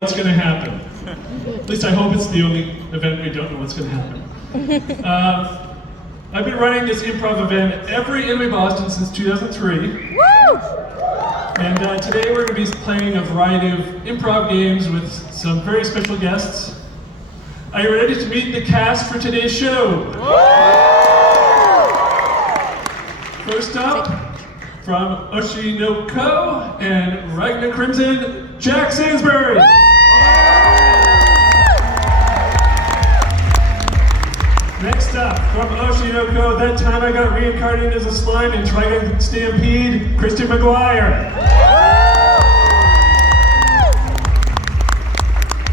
What's going to happen. At least I hope it's the only event we don't know what's going to happen. I've been running this improv event every Anime Boston since 2003. Woo! And today we're going to be playing a variety of improv games with some very special guests. Are you ready to meet the cast for today's show? Woo! First up, from Oshinoko and Ragnar Crimson, Jack Sainsbury. Next up, from Oshinoko, that time I got reincarnated as a slime in Trigon Stampede, Christian McGuire.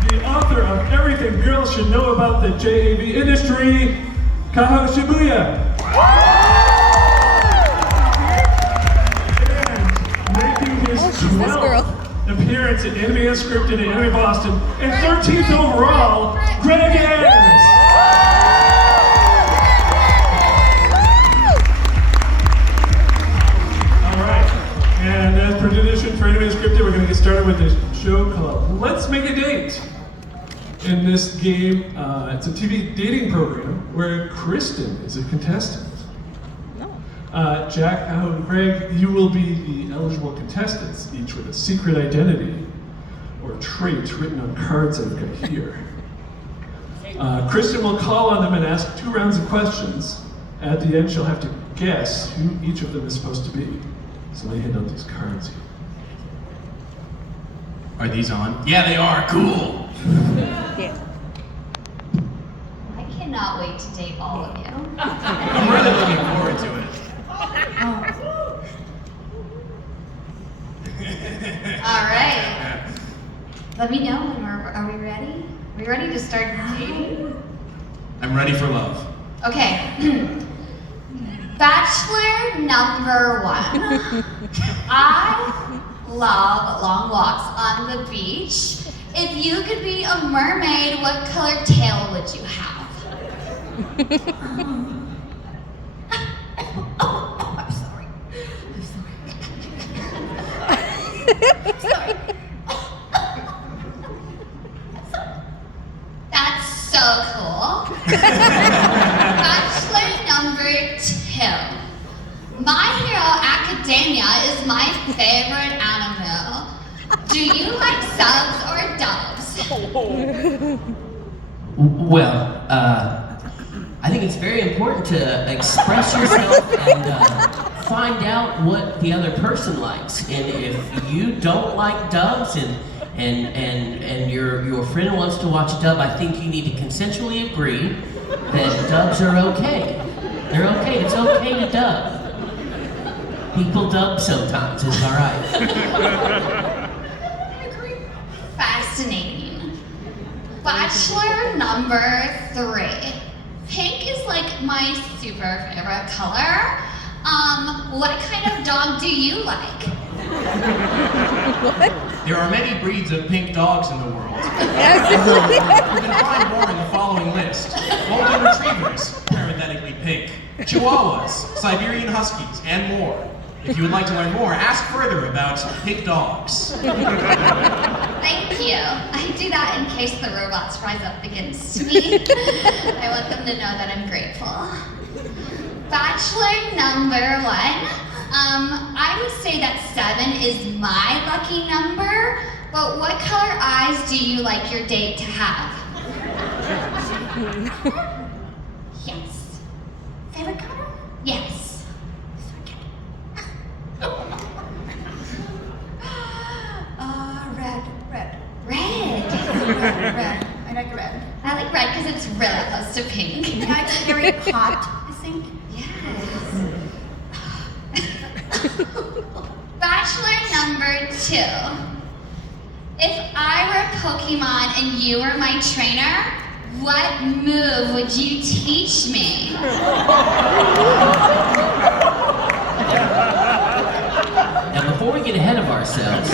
The author of Everything Girls Should Know About the JAV Industry, Kaho Shibuya. And making his 12th appearance at Anime Unscripted at Anime Boston, and 13th overall, Greg Ayers. And as per tradition for Anime Unscripted, we're going to get started with a show called Let's Make a Date. In this game, it's a TV dating program where Kristen is a contestant. Jack, Kaho, and Greg, you will be the eligible contestants, each with a secret identity or trait written on cards I've got here. Kristen will call on them and ask 2 rounds of questions. At the end, she'll have to guess who each of them is supposed to be. So let me hand out these cards here. Are these on? Yeah, they are. Cool. Yeah. I cannot wait to date all of you. I'm really looking forward to it. All right. Let me know when are we ready? Are we ready to start dating? I'm ready for love. Okay. Bachelor number 1. I love long walks on the beach. If you could be a mermaid, what color tail would you have? I'm sorry. I'm sorry. That's so cool. Bachelor number 2. My Hero Academia is my favorite anime. Do you like subs or dubs? Well, I think it's very important to express yourself and find out what the other person likes. And if you don't like dubs and your friend wants to watch a dub, I think you need to consensually agree that dubs are okay. They're okay. It's okay to dub. People dub sometimes. It's all right. I agree. Fascinating. Bachelor number 3. Pink is like my super favorite color. What kind of dog do you like? There are many breeds of pink dogs in the world. You can find more in the following list. Golden Retrievers, parenthetically pink. Chihuahuas, Siberian Huskies, and more. If you would like to learn more, ask further about pink dogs. Thank you. I do that in case the robots rise up against me. I want them to know that I'm grateful. Bachelor number 1. I would say that 7 is my lucky number, but what color eyes do you like your date to have? Yes. Favorite color? Yes. Red. Red. I like red. I like red because it's really close to pink. Yeah, it's very hot, I think. Yes. Bachelor number 2. If I were a Pokemon and you were my trainer, what move would you teach me? Now, before we get ahead of ourselves,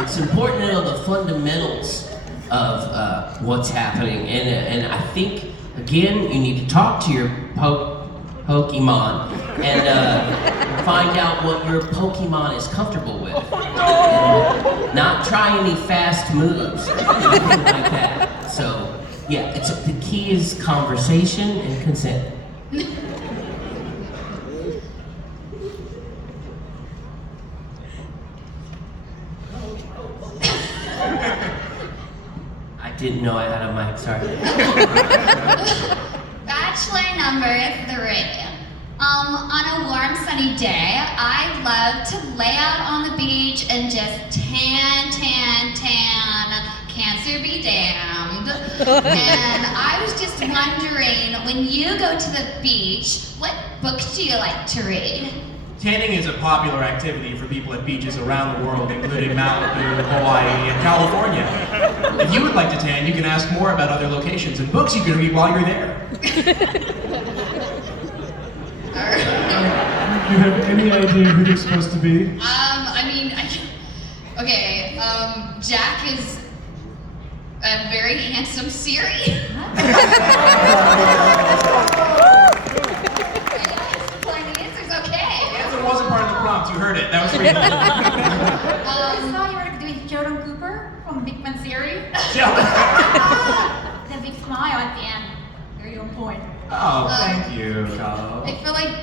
it's important to know the fundamentals of what's happening, and I think again you need to talk to your Pokemon and find out what your Pokemon is comfortable with. And not try any fast moves or anything like that. So, yeah, the key is conversation and consent. I didn't know I had a mic, sorry. Bachelor number 3. On a warm, sunny day, I love to lay out on the beach and just tan. Cancer be damned. And I was just wondering, when you go to the beach, what books do you like to read? Tanning is a popular activity for people at beaches around the world, including Malibu, Hawaii, and California. If you would like to tan, you can ask more about other locations and books you can read while you're there. Do you have any idea who they're supposed to be? Jack is a very handsome Siri. Playing the answer's okay. The answer wasn't part of the prompt, you heard it. That was for you. I saw you were doing Jordan Cooper from Big Bang Theory. The big smile at the end. Very on point. Oh, thank you, Kyle. I feel like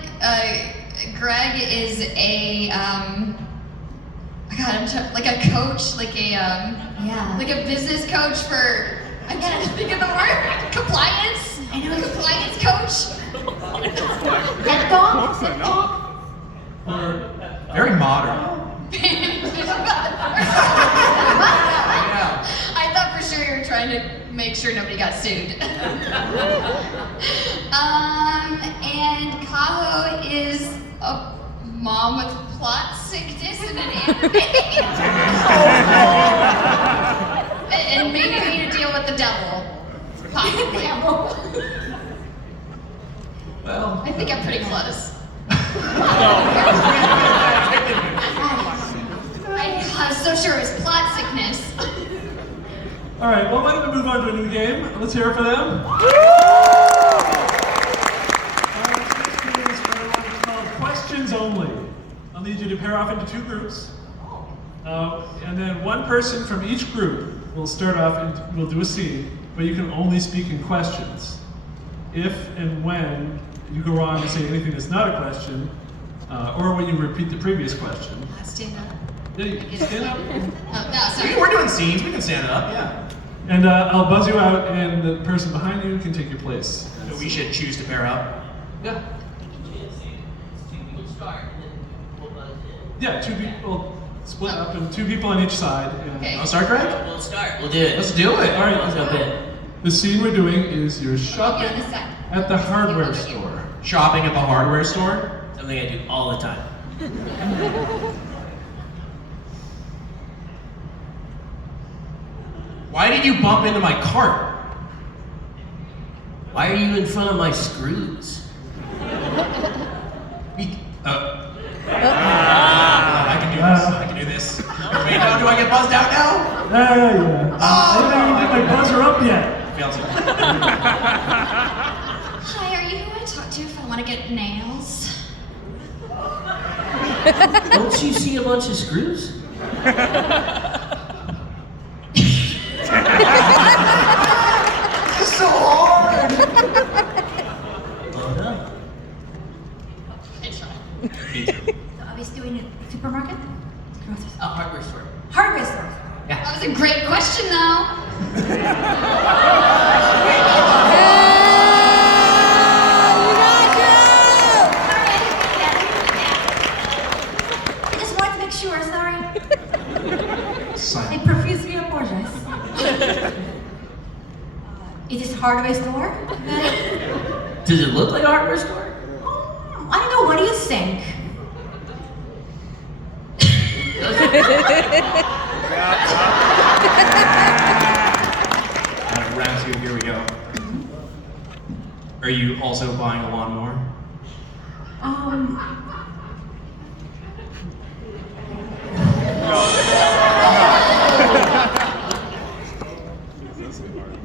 Greg is a like a coach, like a business coach for, I can't think of the word, compliance. I know. A compliance coach. That dog? That dog? Very modern. I thought for sure you were trying to make sure nobody got sued. And Kaho is a mom with plot sickness and an anime. And maybe need to deal with the devil. Possibly. Well, I think I'm pretty close. I was so sure it was plot sickness. All right, well, why don't we move on to a new game? Let's hear it for them. This game is called Questions Only. I'll need you to pair off into 2 groups. And then one person from each group will start off and we'll do a scene, but you can only speak in questions. If and when you go on to say anything that's not a question, or when you repeat the previous question. Stand up. Yeah, you can stand up. No, sorry. we're doing scenes, we can stand up, yeah. And I'll buzz you out, and the person behind you can take your place. So we should choose to pair up. Yeah. Yeah, 2 people split up, and 2 people on each side. And Okay. I'll start, Greg? We'll start. We'll do it. Let's do it. All right, I'll jump in. the scene we're doing is you're shopping on this side. at the hardware store. Shopping at the hardware store? Something I do all the time. Why did you bump into my cart? Why are you in front of my screws? I can do this. I can do this. Wait, no, do I get buzzed out now? Yeah. I didn't even get my buzzer up yet. Failed to. Hi, are you who I talk to if I want to get nails? Don't you see a bunch of screws? This is so hard. Oh no. I tried. Me too. So are we still in a supermarket? Grocery store. A hardware store. Hardware store. Yeah. That was a great question, though. I just wanted to make sure, sorry. I Silent. profusely apologize. Is this hardware store? Does it look like a hardware store? I don't know, what do you think? Round 2, here we go. Are you also buying a lawnmower?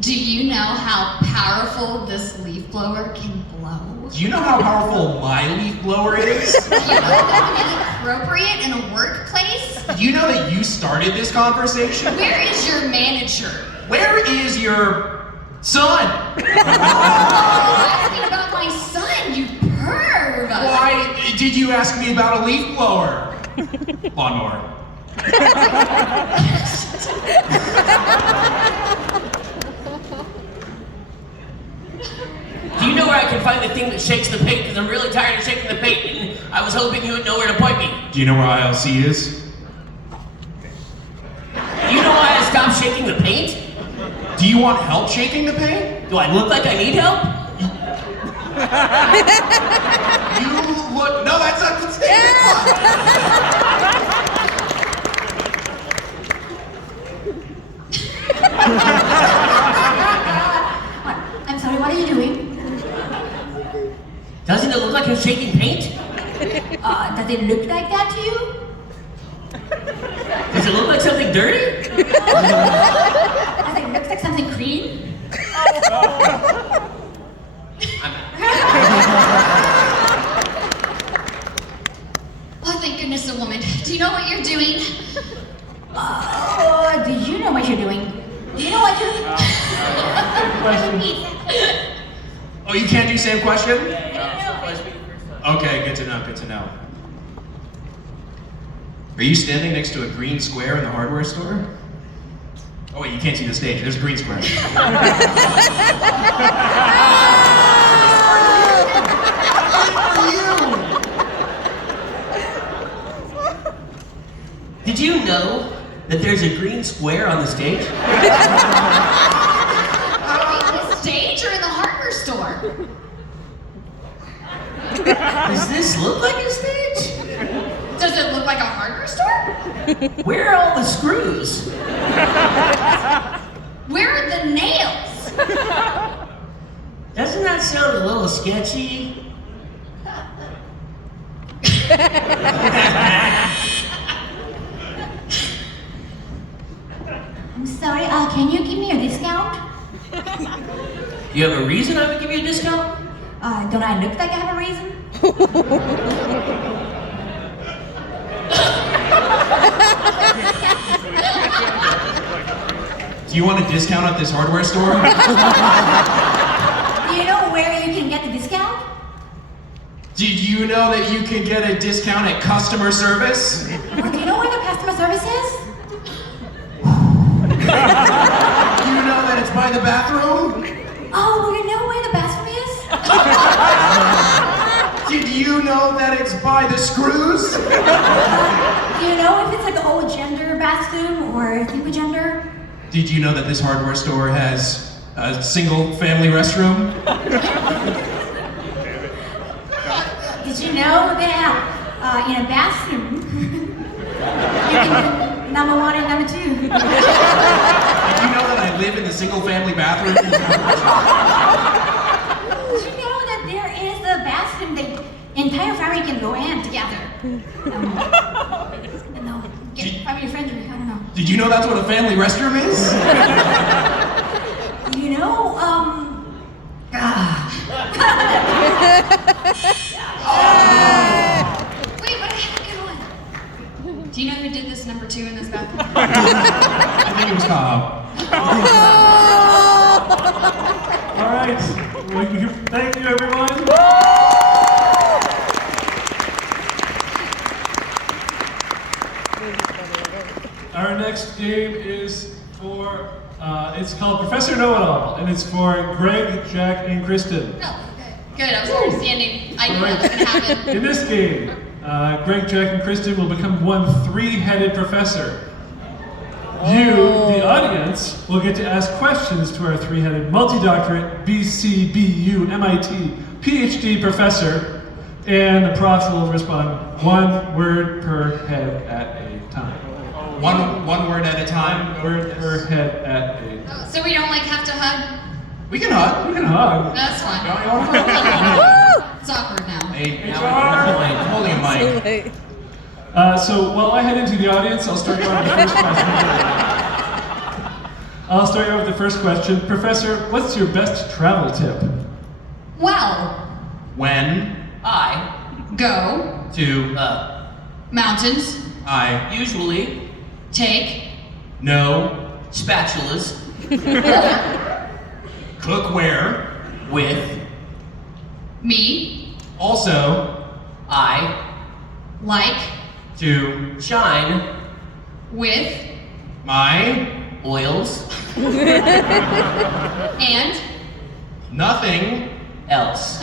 Do Do you know how powerful this leaf blower can blow? Do you know how powerful my leaf blower is? Do you know that would be appropriate in a workplace? Do you know that you started this conversation? Where is your manager? Where is your son? Asking about my son, you perv! Why did you ask me about a leaf blower? Lawnmower. Do you know where I can find the thing that shakes the paint? Because I'm really tired of shaking the paint, and I was hoping you would know where to point me. Do you know where ILC is? Do you know why I stopped shaking the paint? Do you want help shaking the paint? Do I look like I need help? You look. No, that's not the statement. I'm sorry, what are you doing? Doesn't it look like I'm shaking paint? Does it look like that to you? Does it look like something dirty? Does it look like something clean? Oh, thank goodness a woman. Do you know what you're doing? Do you know what you're doing? Do you know what you're doing? Oh, you can't do same question? Okay, good to know, good to know. Are you standing next to a green square in the hardware store? Oh wait, you can't see the stage. There's a green square. Did you know that there's a green square on the stage? The stage or in the hardware store? Does this look like a stage? Does it look like a hardware store? Where are all the screws? Where are the nails? Doesn't that sound a little sketchy? I'm sorry, can you give me a discount? Do you have a reason I would give you a discount? Don't I look like I have a reason? Do you want a discount at this hardware store? Do you know where you can get the discount? Did you know that you can get a discount at customer service? Do you know where the customer service is? Do you know that it's by the bathroom? Oh, do you know where the bathroom is? Did you know that it's by the screws? Do you know if it's like an old gender bathroom or single gender? Did you know that this hardware store has a single family restroom? Did you know that in a bathroom you can do number one and number two? Did you know that I live in the single family bathroom? Did you know that there is a bathroom that entire family can go in together? No, get family friendly. I don't know. Did you know that's what a family restroom is? You know, Wait, but I have a good one. Do you know who did this number 2 in this bathroom? I think it was Kyle. All right. Well, thank you, everyone. Our next game is for, it's called Professor Know-It-All, and it's for Greg, Jack, and Kristen. Oh, good. Good, I was understanding. I knew that was going to happen. In this game, Greg, Jack, and Kristen will become one three-headed professor. You, the audience, will get to ask questions to our three-headed multi-doctorate, BCBU, MIT, PhD professor, and the profs will respond one word per head at a time. One word at a time. One word per head at a time. Oh, so we don't like have to hug? We can hug. You can hug. That's fine. You want to hug? It's awkward now. Hey, now holding a mic. So while I head into the audience, I'll start you on the first question. I'll start you off with the first question. Professor, what's your best travel tip? Well, When I, go, to mountains, I usually take, know spatulas cookware. with me, Also I like, to shine with, my oils and nothing else.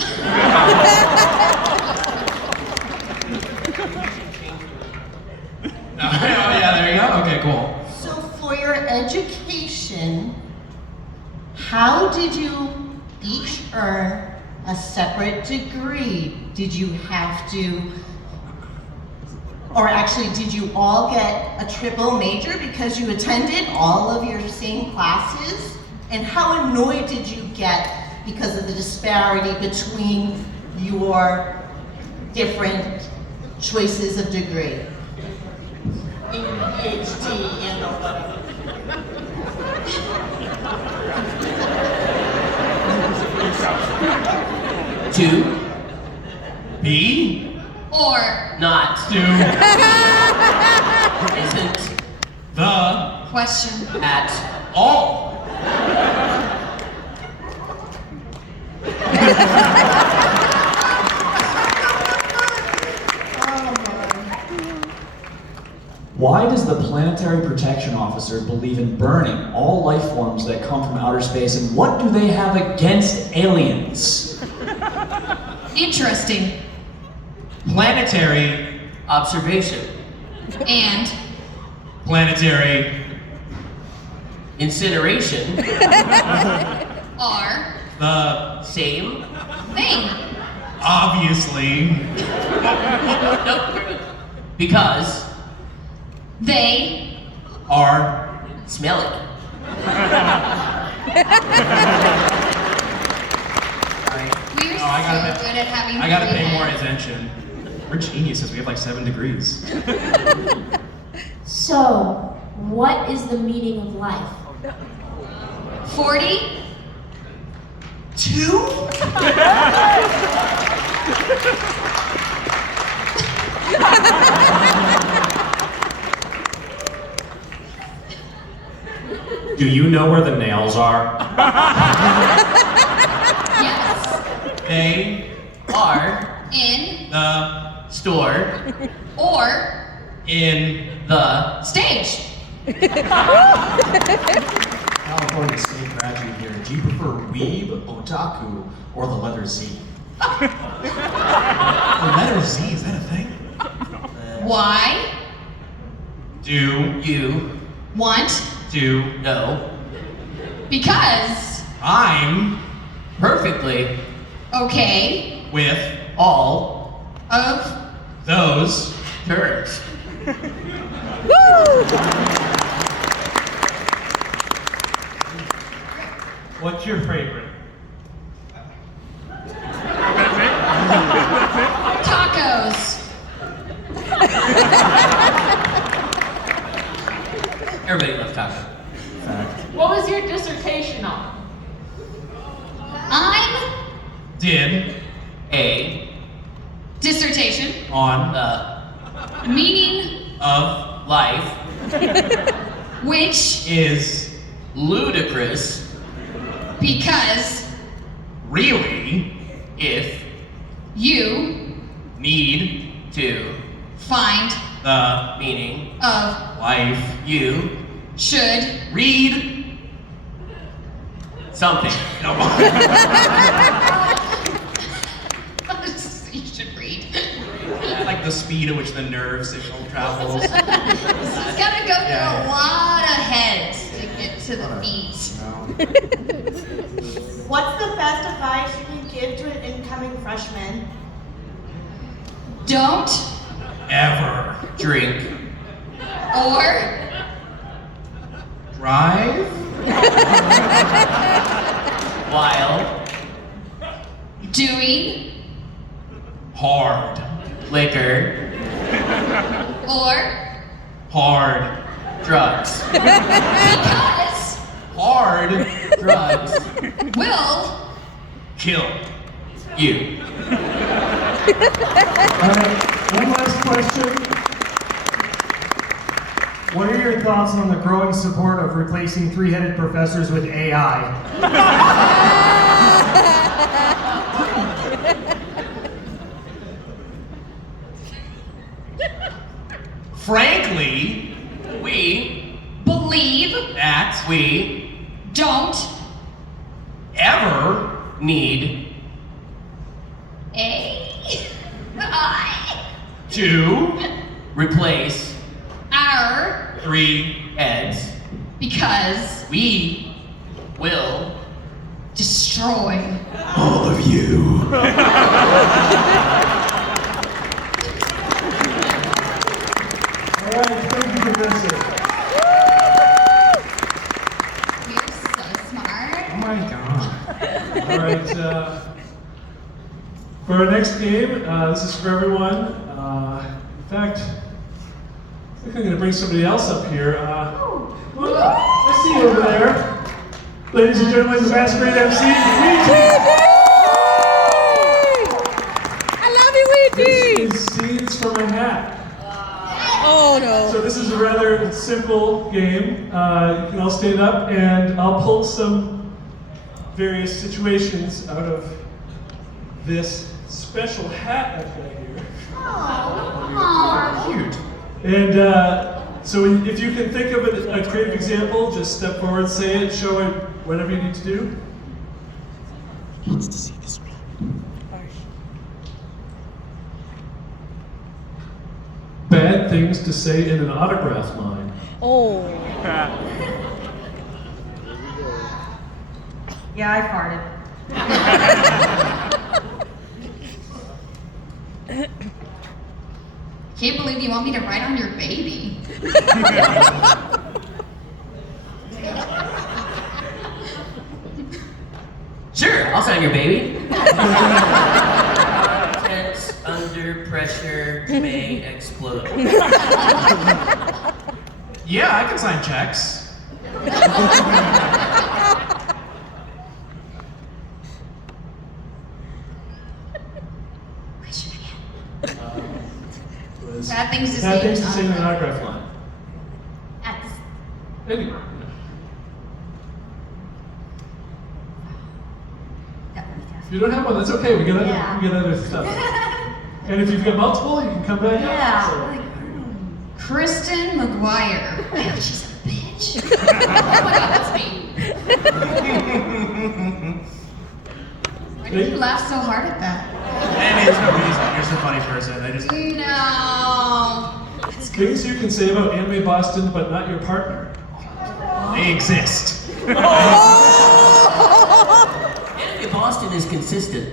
Oh yeah, there you go. Okay, cool. So for your education, how did you each earn a separate degree? Did you have to, or actually did you all get a triple major because you attended all of your same classes? And how annoyed did you get because of the disparity between your different choices of degree? In PhD and or whatever. To Be or not to isn't the question. at all. Why does the Planetary Protection Officer believe in burning all life forms that come from outer space, and what do they have against aliens? Interesting. Planetary observation, And planetary incineration, are the same. thing. obviously Nope. Because They are smelly. we're Oh, I gotta so good at having I gotta three pay more heads. attention. We're geniuses. We have like 7 degrees. So, what is the meaning of life? 40 2? Do you know where the nails are? yes. They Are In the store or in the stage. California State graduate here. Do you prefer weeb, otaku, or the letter Z? the letter Z. Is that a thing? Why Do you want do know because I'm perfectly okay with all of those terms. What's your favorite? tacos. Everybody loves taco. What was your dissertation on? I'm did A dissertation on the meaning of life which is ludicrous because really if you need to find the meaning of life you should read something. no you should read. like the speed at which the nerve signal travels. It's gotta go through Yeah, a lot of heads to get to the feet. What's the best advice you can give to an incoming freshman? Don't Ever Drink or drive while doing hard liquor or hard drugs because hard drugs will kill. you. All right, one last question. What are your thoughts on the growing support of replacing three-headed professors with AI? Frankly, We believe that we don't ever need AI to replace our three heads. because We will destroy all of you. All right, thank you, Professor. you're so smart. Oh my god. All right, for our next game, this is for everyone. In fact, I think I'm going to bring somebody else up here. Come on up. I see you over there. Ladies and gentlemen, the masquerade MC, Luigi. I love you, Luigi! This is Seeds from a Hat. Oh no. So this is a rather simple game. You can all stand up, and I'll pull some various situations out of this special hat I've got here. Cute. And so if you can think of a creative example, just step forward, say it, show it, whatever you need to do. He needs to see this one. Bad things to say in an autograph line. Oh. Yeah, I farted. Can't believe you want me to write on your baby. Sure, I'll sign your baby. Tense, under pressure, may explode. Yeah, I can sign checks. Bad things to Bad say. things to say in an autograph line. At this Anyway. If you don't have one, that's okay. We get other stuff. And if you've got multiple, you can come back up. So- Kristen McGuire. Oh, she's a bitch. Oh my god, that's me. Why did you laugh so hard at that? And there's no reason. You're just a funny person. I just. No. Things you can say about Anime Boston, but not your partner. They exist. Anime Boston is consistent.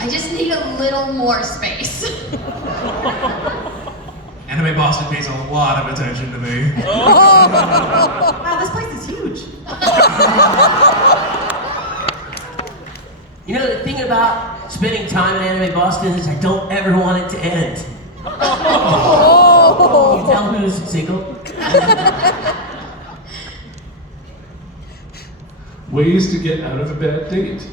I just need a little more space. Anime Boston pays a lot of attention to me. Wow, this place is huge. You know, the thing about spending time in Anime Boston is I don't ever want it to end. Can you tell who's single? Ways to get out of a bad date.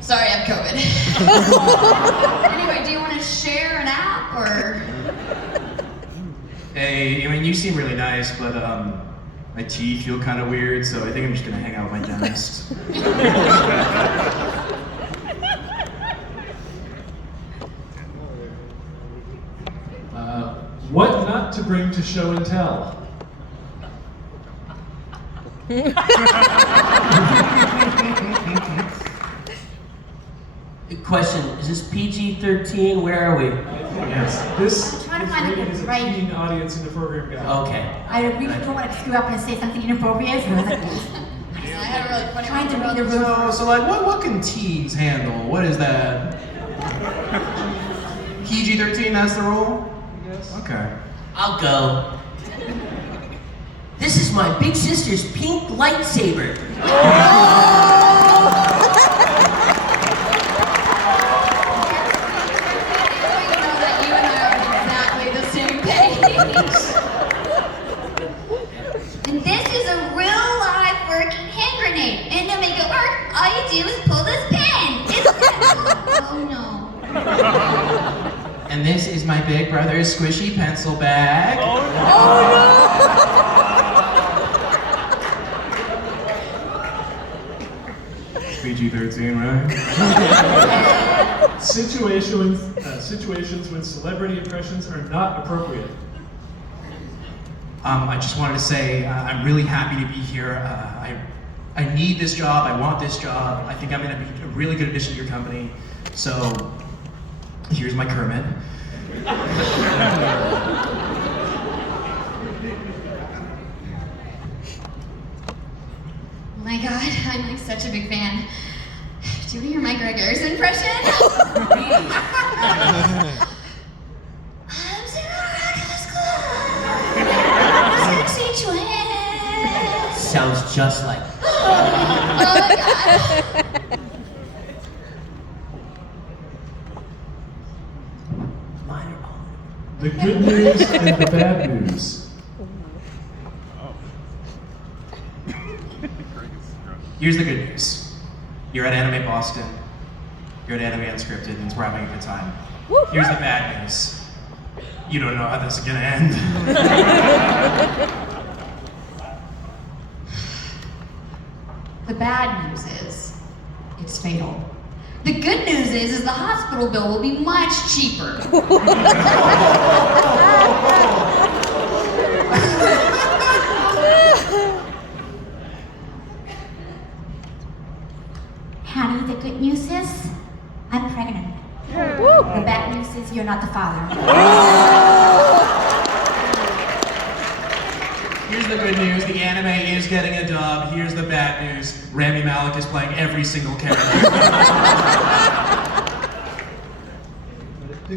Sorry, I have COVID. Anyway, do you want to share an app or? Hey, I mean, you seem really nice, but my teeth feel kind of weird, so I think I'm just gonna hang out with my dentist. What not to bring to show and tell. Question, is this PG-13? Where are we? Yes. This I'm trying to find like is the a right- teen audience in the program guide. Okay. I really don't want to screw up and say something inappropriate. So I was like, I had a really funny trying to one. read the room. So like, what can teens handle? What is that? PG-13, that's the rule? Yes. Okay. I'll go. This is my big sister's pink lightsaber. do is pull this pin. Oh no. And this is my big brother's squishy pencil bag. PG-13, right? Situations when celebrity impressions are not appropriate. I just wanted to say I'm really happy to be here. I need this job. I want this job. I think I'm going to be a really good addition to your company. So here's my Kermit. Oh my god, I'm like such a big fan. Do you hear my Greg Ayers impression? I'm sexy twin. Sounds just like. Oh my god. The good news and the bad news. Here's the good news. You're at Anime Boston. You're at Anime Unscripted, and we're having a good time. Here's the bad news. You don't know how this is gonna end. The bad news is, it's fatal. The good news is the hospital bill will be much cheaper. Honey, the good news is I'm pregnant. The bad news is you're not the father. Here's the good news, the anime is getting a dub. Here's the bad news, Rami Malek is playing every single character.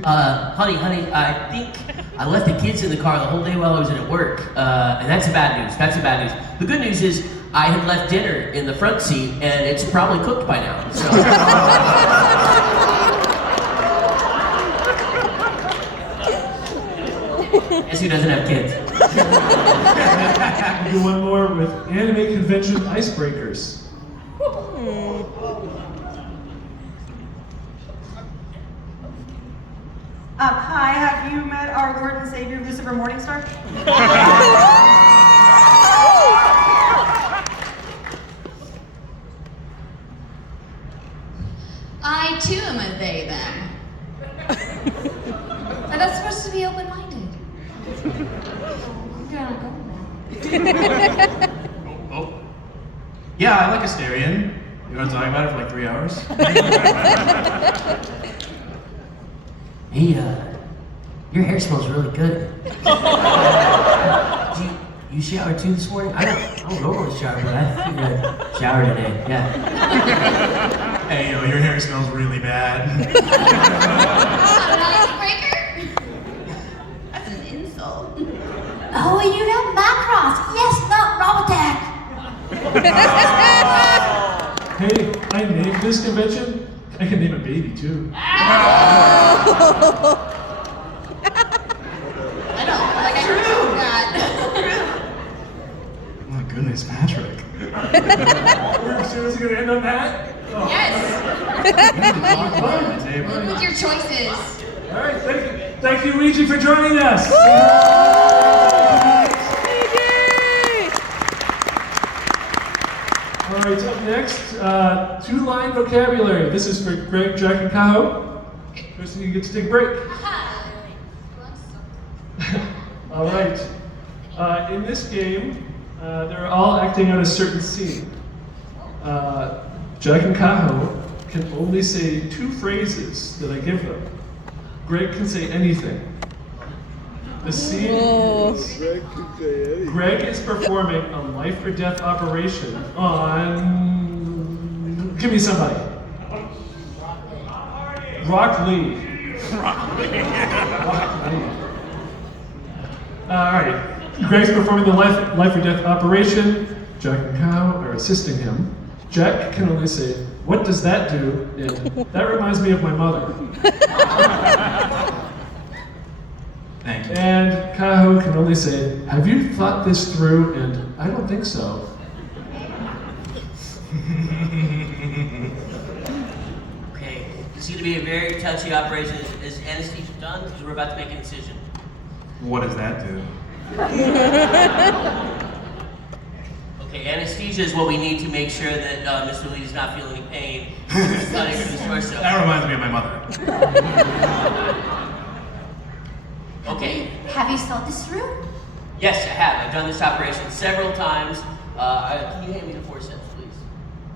Honey, I think I left the kids in the car the whole day while I was at work. And that's the bad news. That's the bad news. The good news is I had left dinner in the front seat and it's probably cooked by now. So. Guess who doesn't have kids? We'll do one more with anime convention icebreakers. Hi, have you met our Lord and Savior Lucifer Morningstar? I too am a they, them. But that's supposed to be open-minded. I'm gonna go now. Oh. Yeah, I like Asterion. You want to talk about it for like 3 hours? Hey, your hair smells really good. You showered too this morning? I don't normally shower, but I figured I'd shower today. Yeah. Hey, yo, your hair smells really bad. An icebreaker? That's an insult. Oh, you know Macross. Yes, not Robotech. Hey, I named this convention. I can name a baby too. I don't like I true that. Oh my goodness, Patrick. We're sure it's gonna end on that? Oh. Yes. On the table. Look with your choices. All right, thank you, Luigi, for joining us. All right, up next, two-line vocabulary. This is for Greg, Jack, and Kaho. First, you get to take a break. All right. In this game, they're all acting out a certain scene. Jack and Kaho can only say 2 phrases that I give them. Greg can say anything. The scene is Greg is performing a life or death operation on. Give me somebody. Rock Lee. Rock Lee. All right. Greg's performing the life or death operation. Jack and Kaho are assisting him. Jack can only say, "What does that do?" And "That reminds me of my mother." Thank you. And Kaho can only say, "Have you thought this through?" And "I don't think so." This is going to be a very touchy operation. Is anesthesia done? Because we're about to make an incision. What does that do? Okay, anesthesia is what we need to make sure that Mr. Lee is not feeling any pain. It's not even his torso. That reminds me of my mother. Okay. Have you thought this through? Yes, I have. I've done this operation several times. Can you hand me the forceps, please?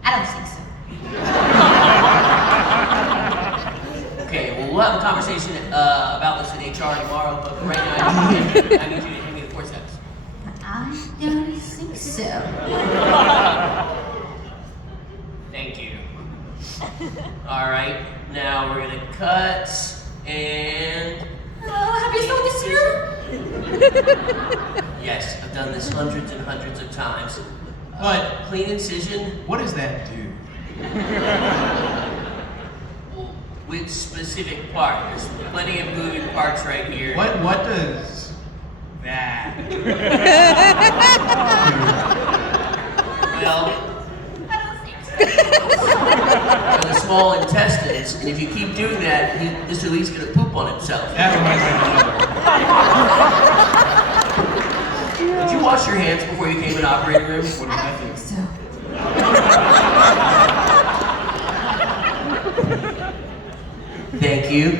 I don't think so. Okay, well, we'll have a conversation about this with HR tomorrow, but right now I need you to hand me the forceps. I don't think so. Thank you. All right, now we're gonna cut and... Have you thought this through? Yes, I've done this hundreds and hundreds of times. But clean incision, What does that do? which specific part? There's plenty of moving parts right here. What does that do? Well, I don't think so. the small intestines, and if you keep doing that, Mr. Lee's gonna poop on himself. That reminds me of my mother. Did you wash your hands before you came in the operating room? What I don't think so. Thank you.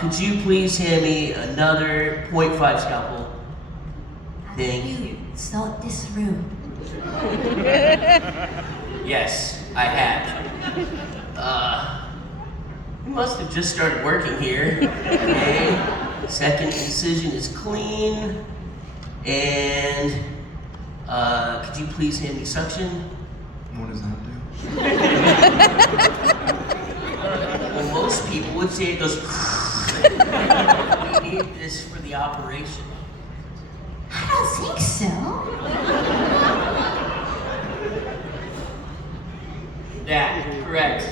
Could you please hand me another .5 scalpel? Thank you. Thought this through. Yes, I have. You must have just started working here. Okay. Second incision is clean. And could you please hand me suction? What does that do? Well, most people would say it goes. We need this for the operation. I don't think so. That, correct.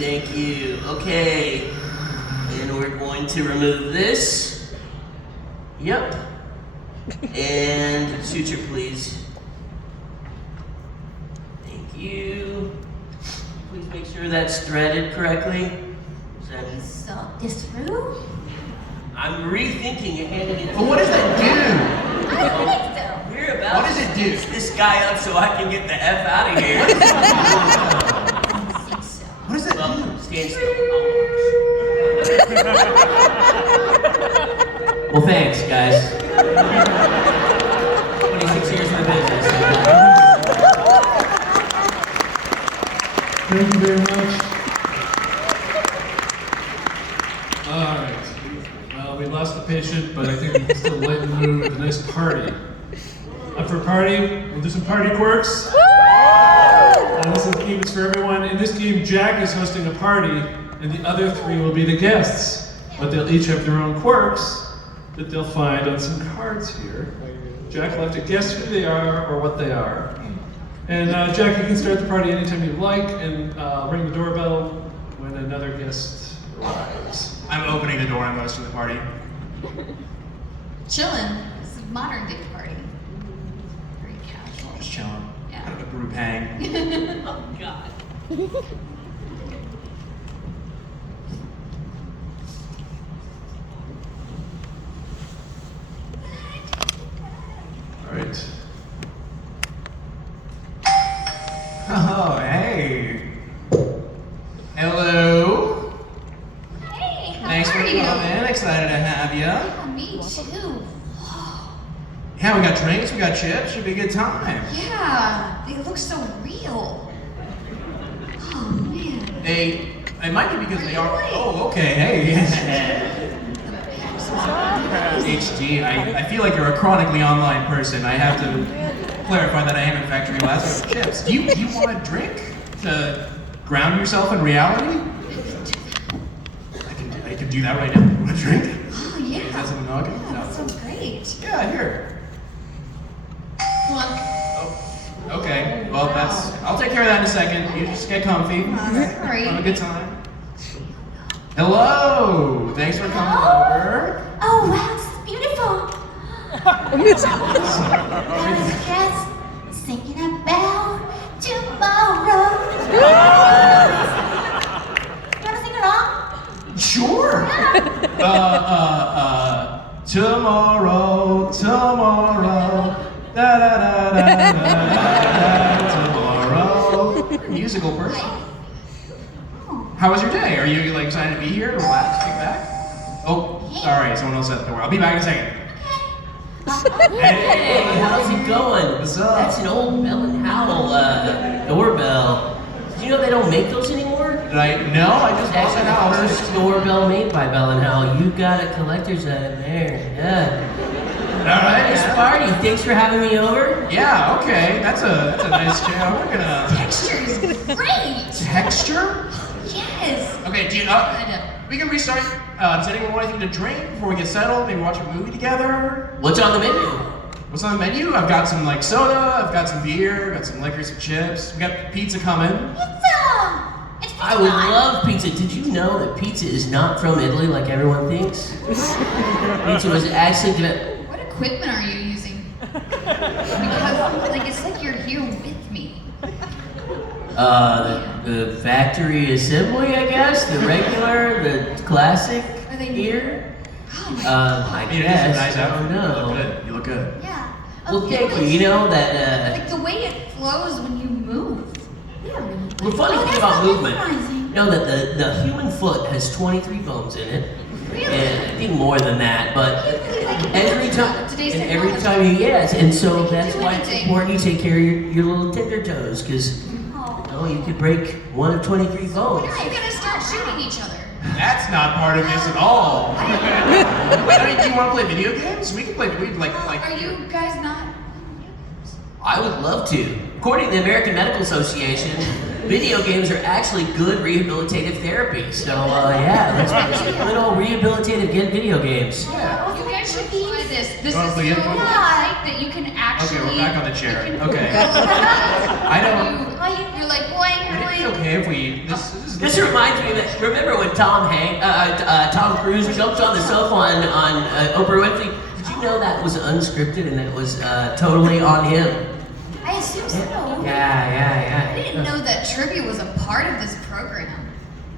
Thank you. Okay. And we're going to remove this. Yep. And suture, please. Thank you. Please make sure that's threaded correctly. Is that- Thought this through? I'm rethinking and handing it. But what does that do? I don't think so. We're about What does it do? to fix this guy up so I can get the F out of here. I don't think so. What does that Well, do? stand still. Well, thanks, guys. 26 years for business. Thank you very much. All right. Well, we lost the patient, but I think we can still lighten the mood with a nice party. Up for a party? We'll do some party quirks. This game is for everyone. In this game, Jack is hosting a party, and the other three will be the guests. But they'll each have their own quirks that they'll find on some cards here. Jack will have to guess who they are or what they are. And Jack, you can start the party anytime you like, and ring the doorbell when another guest arrives. I'm opening the door and most of the party. Chillin'. It's a modern day party. Very casual. Just chilling. Yeah. Kind of a group hang. Oh God. All right. Oh, hey. Hello. Hey, how Thanks for are you? coming. Excited to have you. Yeah, me too. Yeah, we got drinks, we got chips. Should be a good time. Yeah, they look so real. Oh man. It might be because they are. Really? Oh, okay. Hey. HD. I feel like you're a chronically online person. I have to clarify that I am in factory labs with chips. Do you want a drink to ground yourself in reality? I can do that right now. Want a drink? Oh yeah. Is that something okay? Yeah, that sounds great. Yeah, here. Come on. Oh, okay. Well, I'll take care of that in a second. You just get comfy. Sorry. Have a good time. Hello. Thanks for coming over. Oh wow, this is beautiful. I was just thinking about Sure. Tomorrow, tomorrow, da da da da da da, tomorrow. Musical person. How was your day? Are you like excited to be here? Relax, kick back. Oh, sorry, someone else at the door. I'll be back in a second. Hey, how's it going? What's up? That's an old Bell and Howell doorbell. Did you know they don't make those anymore? No, I just That's bought the the house. first doorbell made by Bell and Howell. You got a collector's item there. Yeah. All right. Nice party. Thanks for having me over. Yeah, okay. That's a nice chair. We're gonna Texture is great. texture. Yes. Okay, we can restart. Does anyone want anything to drink before we get settled? Maybe watch a movie together? What's on the menu? What's on the menu? I've got some like soda, I've got some beer, got some liquor, some chips. We got pizza coming. Pizza. It's pizza I would time. love pizza. Did you know that pizza is not from Italy like everyone thinks? Pizza was actually developed. What equipment are you using? Because like it's like you're here with me. The factory assembly, I guess. The regular, the classic Are they here. Oh, I It is a guess. nice I don't outfit. You look know. good. You look good. yeah. Well, thank you. You know that. Like the way it flows when you move. Really? The funny Oh, thing that's about not movement, mesmerizing. you know that the human foot has 23 bones in it. Really? And I think more than that, but every time, Today's and every technology. time yes, and so They can that's do why it's anything. important you take care of your little tender toes, because Oh. you could break one of 23 bones. When are you gonna start shooting each other? That's not part of this at all. Wait, I mean, do you want to play video games? We can play. We like. Are you guys not? I would love to. According to the American Medical Association, video games are actually good rehabilitative therapy. So yeah, let's make a little rehabilitative video games. Yeah. You guys should try this. This Oh, is so please. light that you can actually. Okay, we're back on the chair. you can Okay. go like I don't. You're like boing, Would it be boing. okay if we? This reminds me that remember when Tom Cruise jumped on the sofa on Oprah Winfrey? Did you know that was unscripted and it was totally on him? I assume so. Yeah. I didn't know that trivia was a part of this program.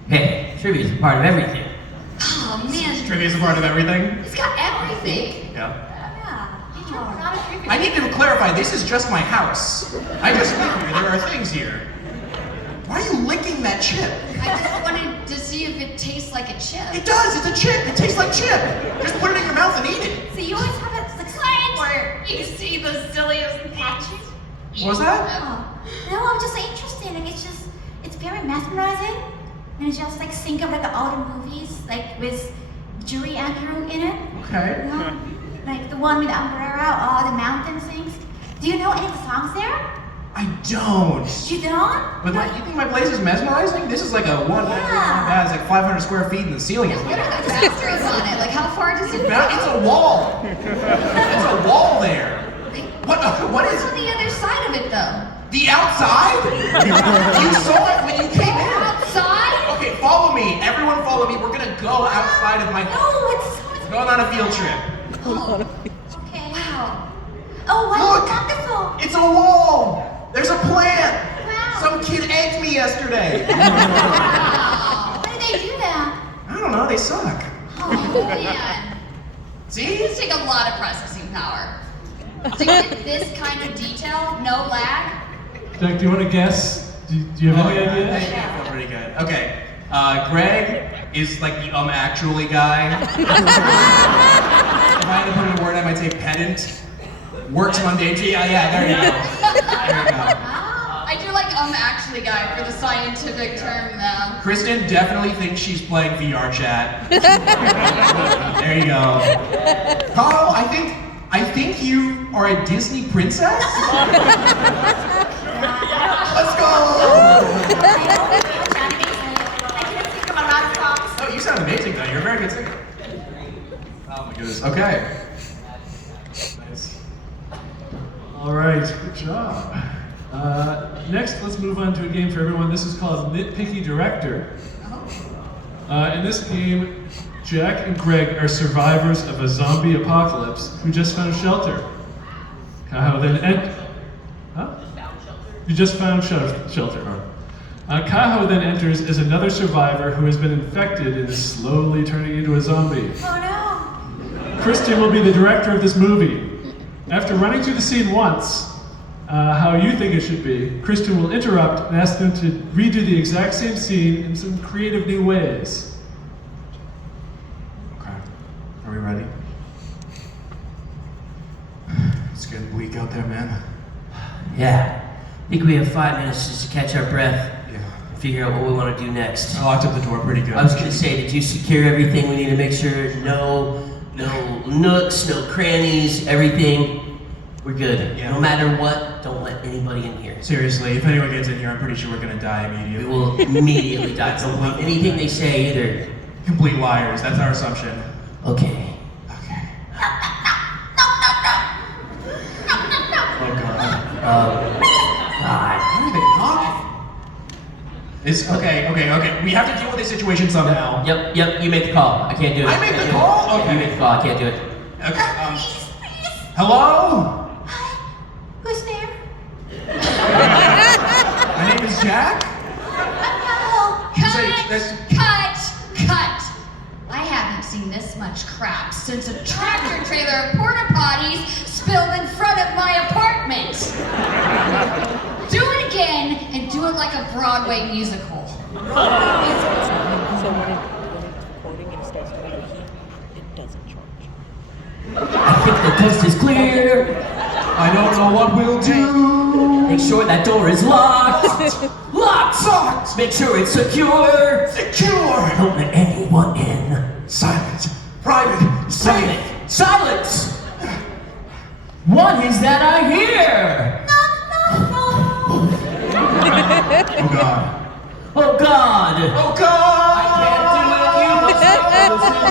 Hey, trivia is a part of everything. Oh man, Trivia is a part of everything. it's got everything. Yeah. Yeah. You took a lot of trivia. I need to clarify. This is just my house. I just live here. There are things here. Why are you licking that chip? I just wanted to see if it tastes like a chip. It does. It's a chip. It tastes like chip. Just put it in your mouth and eat it. So you always have that like Where you see the silliest patches. What was that? Oh. No, I'm just interested. Like it's very mesmerizing. And it's just like think of like the older movies, like with Julie Andrew in it. Okay. You know? Like the one with the umbrella, all the mountain things. Do you know any of the songs there? I don't. You don't? But you think my place is mesmerizing? This is like a one. Yeah. It's like 500 square feet and the ceiling is. What are the bathrooms on it? Like how far does it go? It's a wall. It's a wall there. What is What's on the other side of it though? the outside? You saw it when you came in. Outside? Okay, follow me. Everyone follow me. We're gonna go outside of my home. No, it's Going on a field trip. Oh, okay. wow. Oh, wow, Look! wonderful. It's a wall. There's a plant. Wow. Some kid egged me yesterday. Why did they do that? I don't know. They suck. Oh man. See? These take a lot of processing power. To get this kind of detail, no lag. Jack, do you want to guess? Do you have any idea? I feel pretty good. Okay. Greg is like the actually guy. If I had to put in a word, I might say pedant. Works mundane. Yeah, there you go. There you go. I do like actually guy for the scientific term though. Kristen definitely thinks she's playing VR chat. There you go. Carl, I think you are a Disney princess? Let's go! Oh, you sound amazing though. You're a very good singer. Oh my goodness. Okay. Nice. All right, good job. Next, let's move on to a game for everyone. This is called Nitpicky Director. In this game, Jack and Greg are survivors of a zombie apocalypse who just found shelter. Huh? You just found shelter. Kaho then enters as another survivor who has been infected and is slowly turning into a zombie. Oh Kristen will be the director of this movie. After running through the scene once, how you think it should be, Kristen will interrupt and ask them to redo the exact same scene in some creative new ways. Okay. Are we ready? It's getting bleak out there, man. Yeah. I think we have 5 minutes just to catch our breath. Yeah. Figure out what we want to do next. I locked up the door pretty good. I was gonna say, did you secure everything? We need to make sure no nooks, no crannies, everything. We're good. Yeah. No matter what, don't let anybody in here. Seriously, if anyone gets in here, I'm pretty sure we're gonna die We immediately. will immediately die. Don't believe anything they say either. Complete liars. That's our assumption. Okay. Okay. Oh God. God. What are they talking? It's okay. We have to deal with this situation somehow. Yep. You make the call. I can't do it. I make the call? Yeah, Okay. you make the call. I can't do it. Okay. Hello? Who's there? My name is Jack. Cut! I haven't seen this much crap since a tractor trailer of porta potties spilled in front of my apartment. Do it again and do it like a Broadway musical. So when it's recording and it starts to overheat, it doesn't charge. I think the coast is clear. I don't know what we'll do. Make sure that door is locked. Locked. Make sure it's secure. Secure. Don't let anyone in. Silent. Private. Safe. Silence! What is that I hear? Oh God. Oh God! Oh God. I can't do it. You must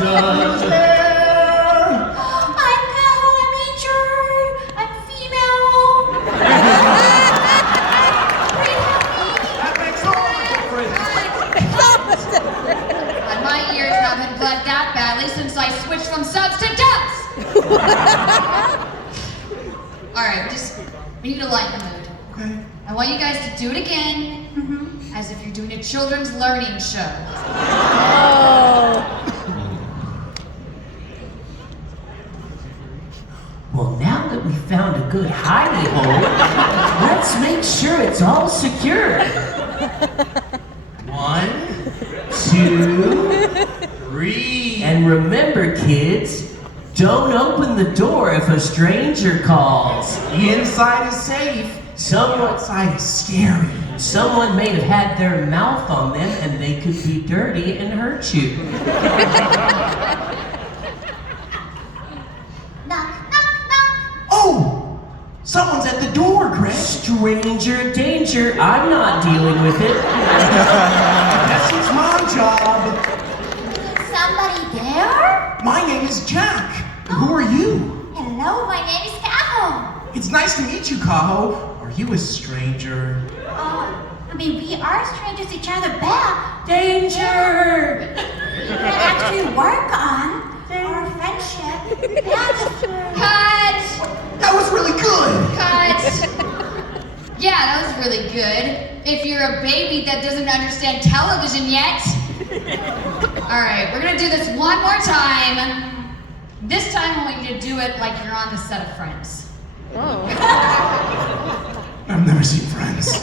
know this is done. I'm Kaho, I'm injured. I'm female. That makes all the difference. And my ears haven't bled that badly since I switched from subs to dubs. All right, we need to lighten the mood. Okay. I want you guys to do it again, as if you're doing a children's learning show. Well, now that we found a good hiding hole, let's make sure it's all secure. 1, 2, 3. And remember, kids, don't open the door if a stranger calls. The inside is safe. The outside is scary. Someone may have had their mouth on them and they could be dirty and hurt you. Knock, knock, knock. Oh! Someone's at the door, Greg. Stranger danger. I'm not dealing with it. Guess it's my job. Somebody there? My name is Jack. Who are you? Hello, my name is Kaho. It's nice to meet you, Kaho. Are you a stranger? We are strangers to each other back. Danger! We can actually work on our friendship. Cut! That was really good. Cut! Yeah, that was really good. If you're a baby that doesn't understand television yet. All right, we're gonna do this one more time. This time I want you to do it like you're on the set of Friends. I've never seen Friends.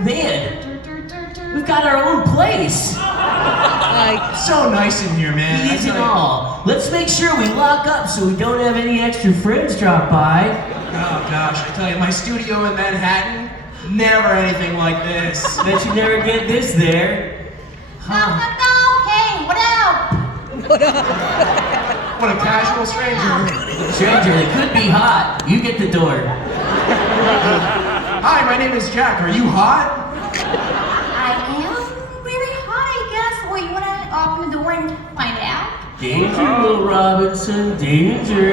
Man, we've got our own place. So nice in here, man. Keys and all. Let's make sure we lock up so we don't have any extra friends drop by. Oh gosh, I tell you, my studio in Manhattan, never anything like this. Bet you never get this there. Knock, knock, knock. Hey, what up? What a casual stranger. Stranger, it could be hot. You get the door. Hi, my name is Jack. Are you hot? I am really hot, I guess. Or you wanna open the door and find out? Danger, Will Robinson, danger.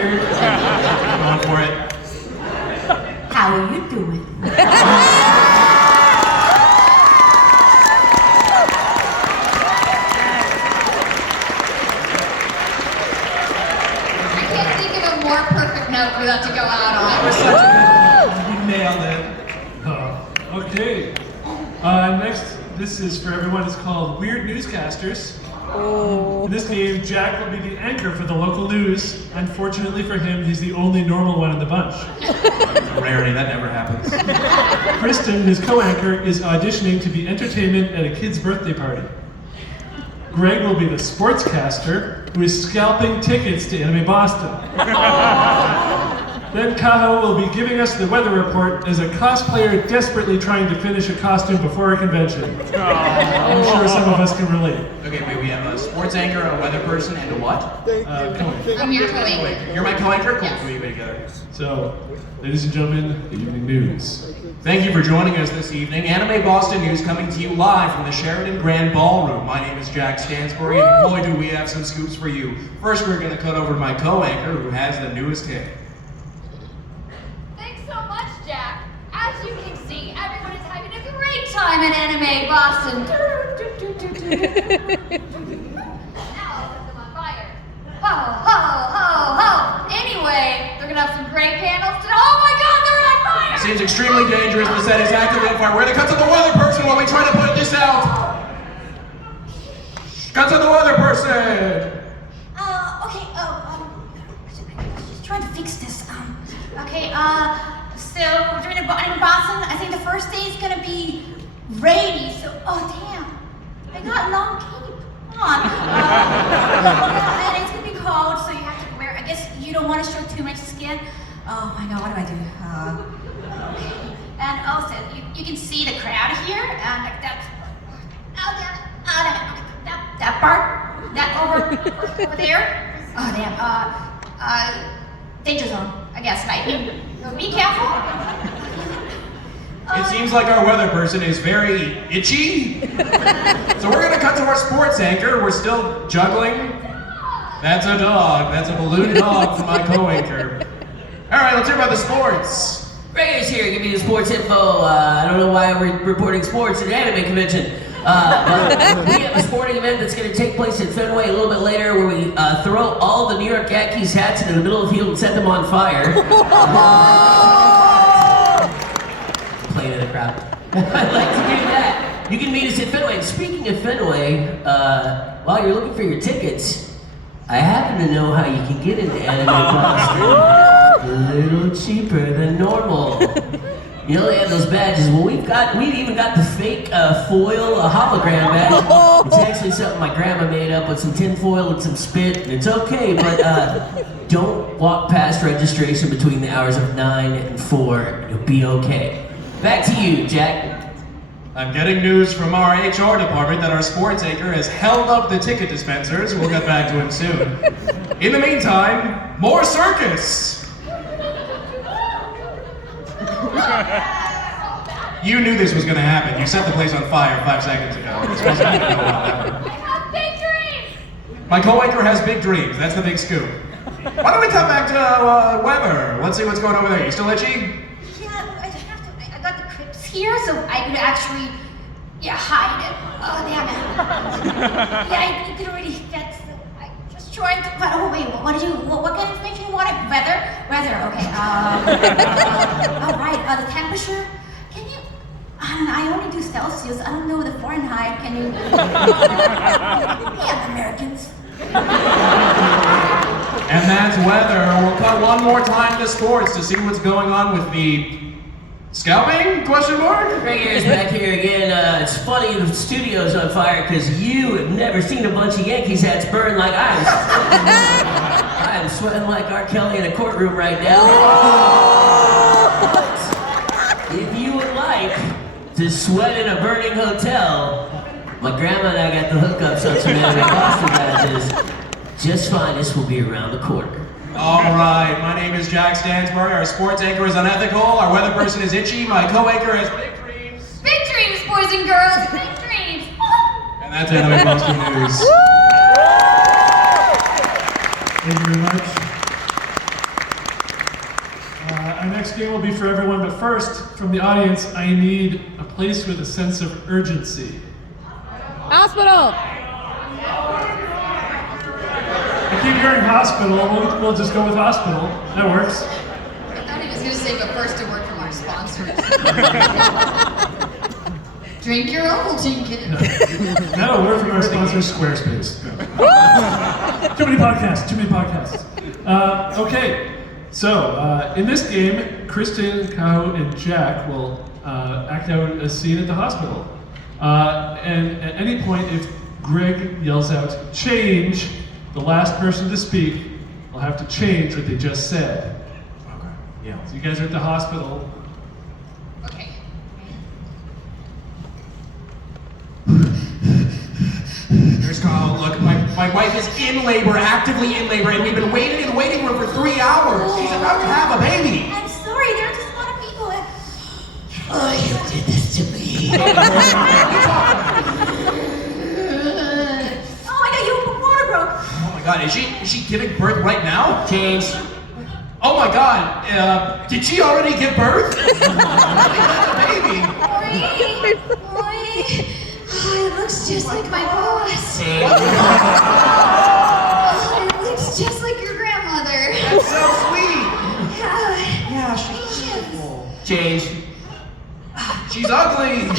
Going for it. How are you doing? I can't think of a more perfect note for that to go out on. That was such a good one. We nailed nailed it. Okay. Next, this is for everyone. It's called Weird Newscasters. In this game, Jack will be the anchor for the local news. Unfortunately for him, he's the only normal one in the bunch. It's a rarity, that never happens. Kristen, his co-anchor, is auditioning to be entertainment at a kid's birthday party. Greg will be the sportscaster, who is scalping tickets to Anime Boston. Then Kaho will be giving us the weather report as a cosplayer desperately trying to finish a costume before a convention. I'm sure some of us can relate. Okay, wait, we have a sports anchor, a weather person, and a what? Co-anchor. I'm your co-anchor. You're my co-anchor? Cool, Yes. we be together. So, ladies and gentlemen, the evening news. Thank you for joining us this evening. Anime Boston News coming to you live from the Sheridan Grand Ballroom. My name is Jack Stansbury, and boy do we have some scoops for you. First, we're going to cut over to my co-anchor, who has the newest hit. Thanks so much, Jack. As you can see, everyone is having a great time in Anime Boston. Now I'll set them on fire. Ho, ho, ho, ho. Anyway, they're gonna have some great panels today. Oh my god, they're on fire! Seems extremely dangerous. The set is actively on fire. We're going to cut to the weather person while we try to put this out. Cut to the weather person. Okay, just trying to fix this. Okay, so we're doing in Boston. I think the first day is gonna be rainy, so, oh damn, I got long cape on. And it's gonna be cold, so you have to wear, I guess you don't want to show too much skin. Oh my god, what do I do? Okay. And also, you can see the crowd here, and like that, that part, that over there. Oh damn, danger zone, I guess, right? Be careful. It seems like our weather person is very itchy. So we're gonna cut to our sports anchor. We're still juggling. That's a dog. That's a balloon dog for my co-anchor. All right, let's hear about the sports. Greg is here, give me the sports info. I don't know why we're reporting sports at an anime convention. But we have a sporting event that's going to take place at Fenway a little bit later where we throw all the New York Yankees hats into the middle of the field and set them on fire. Playing in the crowd. I'd like to do that. You can meet us at Fenway. And speaking of Fenway, while you're looking for your tickets, I happen to know how you can get into Anime Boston a little cheaper than normal. You know they have those badges. Well, we've even got the fake foil hologram badge. It's actually something my grandma made up with some tin foil and some spit, and it's okay, but don't walk past registration between the hours of 9 and 4. You'll be okay. Back to you, Jack. I'm getting news from our HR department that our sports anchor has held up the ticket dispensers. We'll get back to him soon. In the meantime, more circus! You knew this was going to happen. You set the place on fire 5 seconds ago. This wasn't even going on ever. I have big dreams! My co-anchor has big dreams. That's the big scoop. Why don't we come back to weather? Let's see what's going on over there. You still itchy? Yeah, I got the crypts here, so I could actually, hide it. Oh, damn it. Yeah, you could already get, I just trying to, but, oh wait, what kind of information you wanted? Weather, okay. All right, the temperature, can you, I don't know, I only do Celsius, I don't know the Fahrenheit, can you, yeah, Americans. And that's weather. We'll cut one more time to sports to see what's going on with the scalping? Question mark? Greg is back here again. It's funny the studio's on fire because you have never seen a bunch of Yankees hats burn like ice. I'm sweating like R. Kelly in a courtroom right now. But if you would like to sweat in a burning hotel, my grandma and I got the hookups on some Anime Boston badges. Just fine, this will be around the corner. All right, my name is Jack Stansbury. Our sports anchor is unethical. Our weather person is itchy. My co-anchor has big dreams. Big dreams, boys and girls! Big dreams! And that's Anime Boston News. Thank you very much. Our next game will be for everyone, but first, from the audience, I need a place with a sense of urgency. Hospital! I keep hearing hospital, we'll just go with hospital. That works. I thought he was going to say, but first to work for my our sponsors. Drink your Ovaltine, kid. Now a word from our sponsor, Squarespace. Too many podcasts. Okay, so in this game, Kristen, Kaho, and Jack will act out a scene at the hospital. And at any point, if Greg yells out, change, the last person to speak will have to change what they just said. Okay. Yeah. So you guys are at the hospital. Okay. Here's Carl. Look, my wife is in labor, actively in labor, and we've been waiting in the waiting room for 3 hours. She's about to have a baby. I'm sorry, there are just a lot of people. Oh, you did this to me. Oh my god, your water broke. Oh my God, is she giving birth right now? Change. Oh my God, did she already give birth? That's a baby. Boy, oh, it looks just like my boss. Change. Oh, it looks just like your grandmother. That's so sweet. Yeah. Yeah, she's beautiful. Change. She's ugly.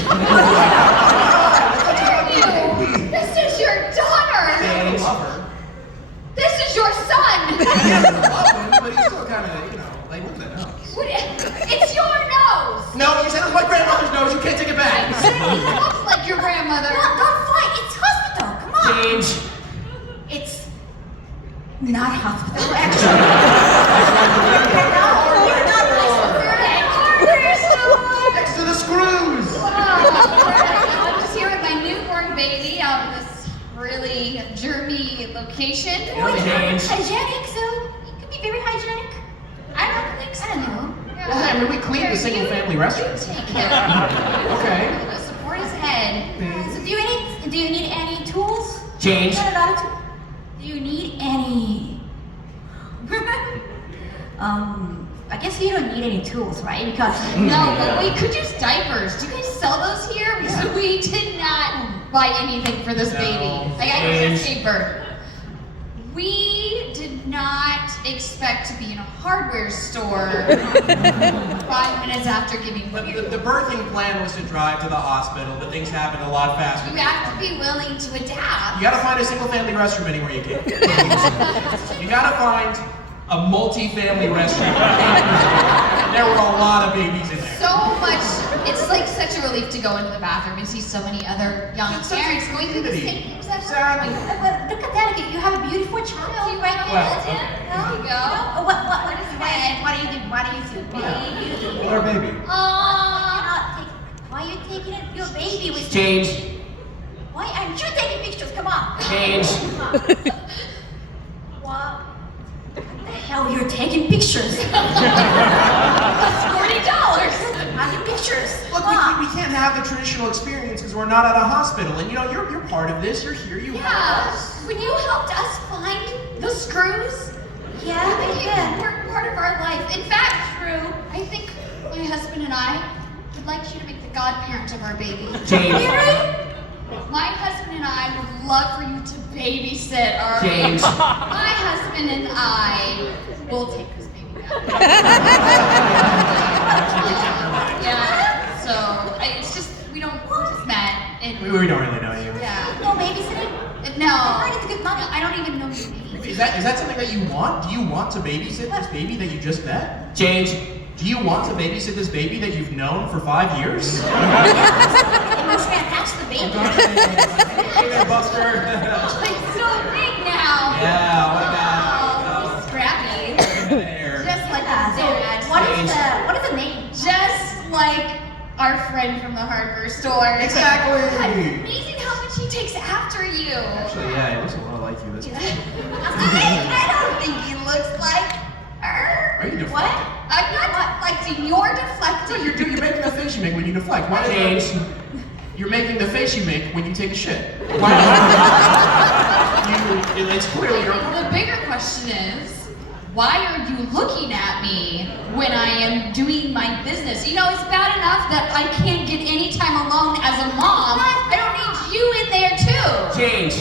You. This is your daughter. I love her. This is your son. Yeah, I love him, but he's still kind of, like, what the hell? It's your nose. No, you said it was my grandmother's nose. You can't take it back. It looks like your grandmother. Don't fight, it's hospital, come on. Change. It's not hospital, actually. You're not hospital. Next to the screws. I'm just here with my newborn baby out of this really germy location. Change. Hygienic, so you can be very hygienic. I don't think so. I don't know. Well, I mean, we cleaned the single-family restaurant. Take care of him. Okay. Support his head. So do you need any tools? Change. Got a lot of tools. Do you need any? I guess you don't need any tools, right? Because No, but we could use diapers. Do you guys sell those here? Because we did not buy anything for this baby. Like, I just gave birth. We did not expect to be in a hardware store 5 minutes after giving But birth. the birthing plan was to drive to the hospital, but things happened a lot faster. You have to be willing to adapt. You gotta find a single-family restroom anywhere you can. You gotta find a multi-family restroom. And there were a lot of babies in there. So much, it's like such a relief to go into the bathroom and see so many other young It's such a parents going through the community. same things that Exactly. but look at that, you have a beautiful child right there. Well, There you go. What do you do? What do you do? With our baby. Why are you taking your baby with you? Change. Why aren't you taking pictures? Come on. Change. What the hell? You're taking pictures. $40. Have your pictures. Look, we can't have the traditional experience because we're not at a hospital. And you're part of this. You're here. You Yeah, when you helped us find the screws, Yeah, you I became an did. important part of our life. In fact, Drew, I think my husband and I would like you to make the godparent of our baby. Change. Really? My husband and I would love for you to babysit our Change. baby. My husband and I will take this baby back. Yeah, so it's just, we just met. And, We don't really know you. yeah. No babysitting? No. I need to get money. I don't even know your name. Is that something that you want? Do you want to babysit this baby that you just met? Change. Do you want to babysit this baby that you've known for 5 years? You must attach the baby. Hey there, Buster. It's so big now. Yeah, what Oh, scrappy. there. Just like his dad. What is the name? Just like our friend from the hardware store. God, it's Exactly. amazing how much he takes after you. Actually, yeah, he looks a lot like you. That's I don't think he looks like her. Are you deflecting? What? I'm not deflecting. You're deflecting. You're making the face you make when you deflect. Why Change. You're making the face you make when you take a shit. Why it's clearly your. The bigger question is, why are you looking at me when I am doing my business? You know, it's bad enough that I can't get any time alone as a mom. I don't need you in there too. Change.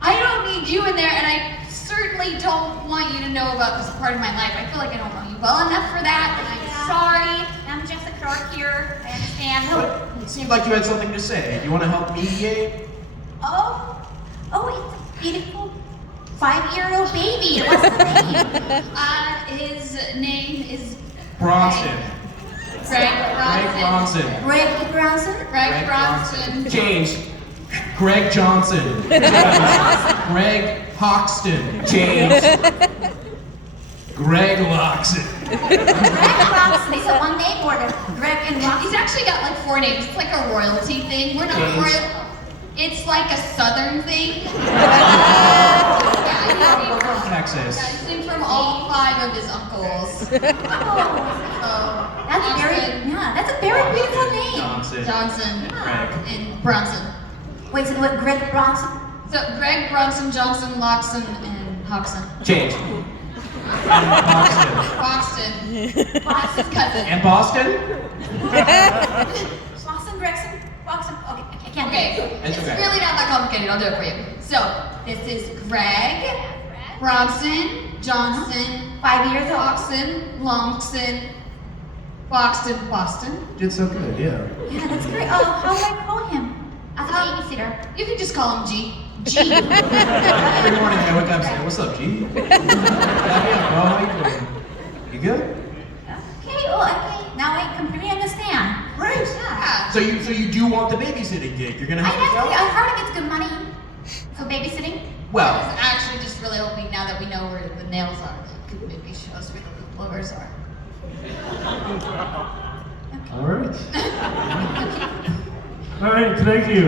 I don't need you in there, and I certainly really don't want you to know about this part of my life. I feel like I don't know you well enough for that, and I'm sorry. I'm Jessica Clark here. I understand. But it seemed like you had something to say. Do you want to help mediate? Oh, it's a beautiful 5-year-old baby. What's the name? His name is Bronson. Greg Bronson. Greg Greg Bronson. Bronson? Greg Bronson. Change. Greg Johnson. Greg Hoxton. Change. Greg Loxon. Greg Bronson. It's a one name order. Greg and Roxy. He's actually got like 4 names. It's like a royalty thing. We're not royal. It's like a southern thing. We're from Texas. Yeah, he's named from all 5 of his uncles. That's a very beautiful name. Johnson. Greg. And Bronson. Wait, so what, Greg Bronson? So Greg, Bronson, Johnson, Loxon, and Hoxton. Change. Hoxton. Boston's cousin. And Boston? Boston, Gregson, Boston. Okay, I can't do it. Okay, it's okay. really not that complicated. I'll do it for you. So, this is Greg, Bronson, Johnson, 5 years old. Loxon, Longson, Boston. Did so good, yeah. Yeah, that's great. Oh, how do I call him? As a babysitter. You can just call him G. G. Every morning I wake up and say, what's up, G? How you doing? You good? Okay, okay. Now I completely understand. Great. Yeah. So you do want the babysitting gig? You're gonna help us I out? heard it gets good money for babysitting. I Well, was actually just really hoping now that we know where the nails are, that could maybe show us where the louvers are. All right. All right, thank you.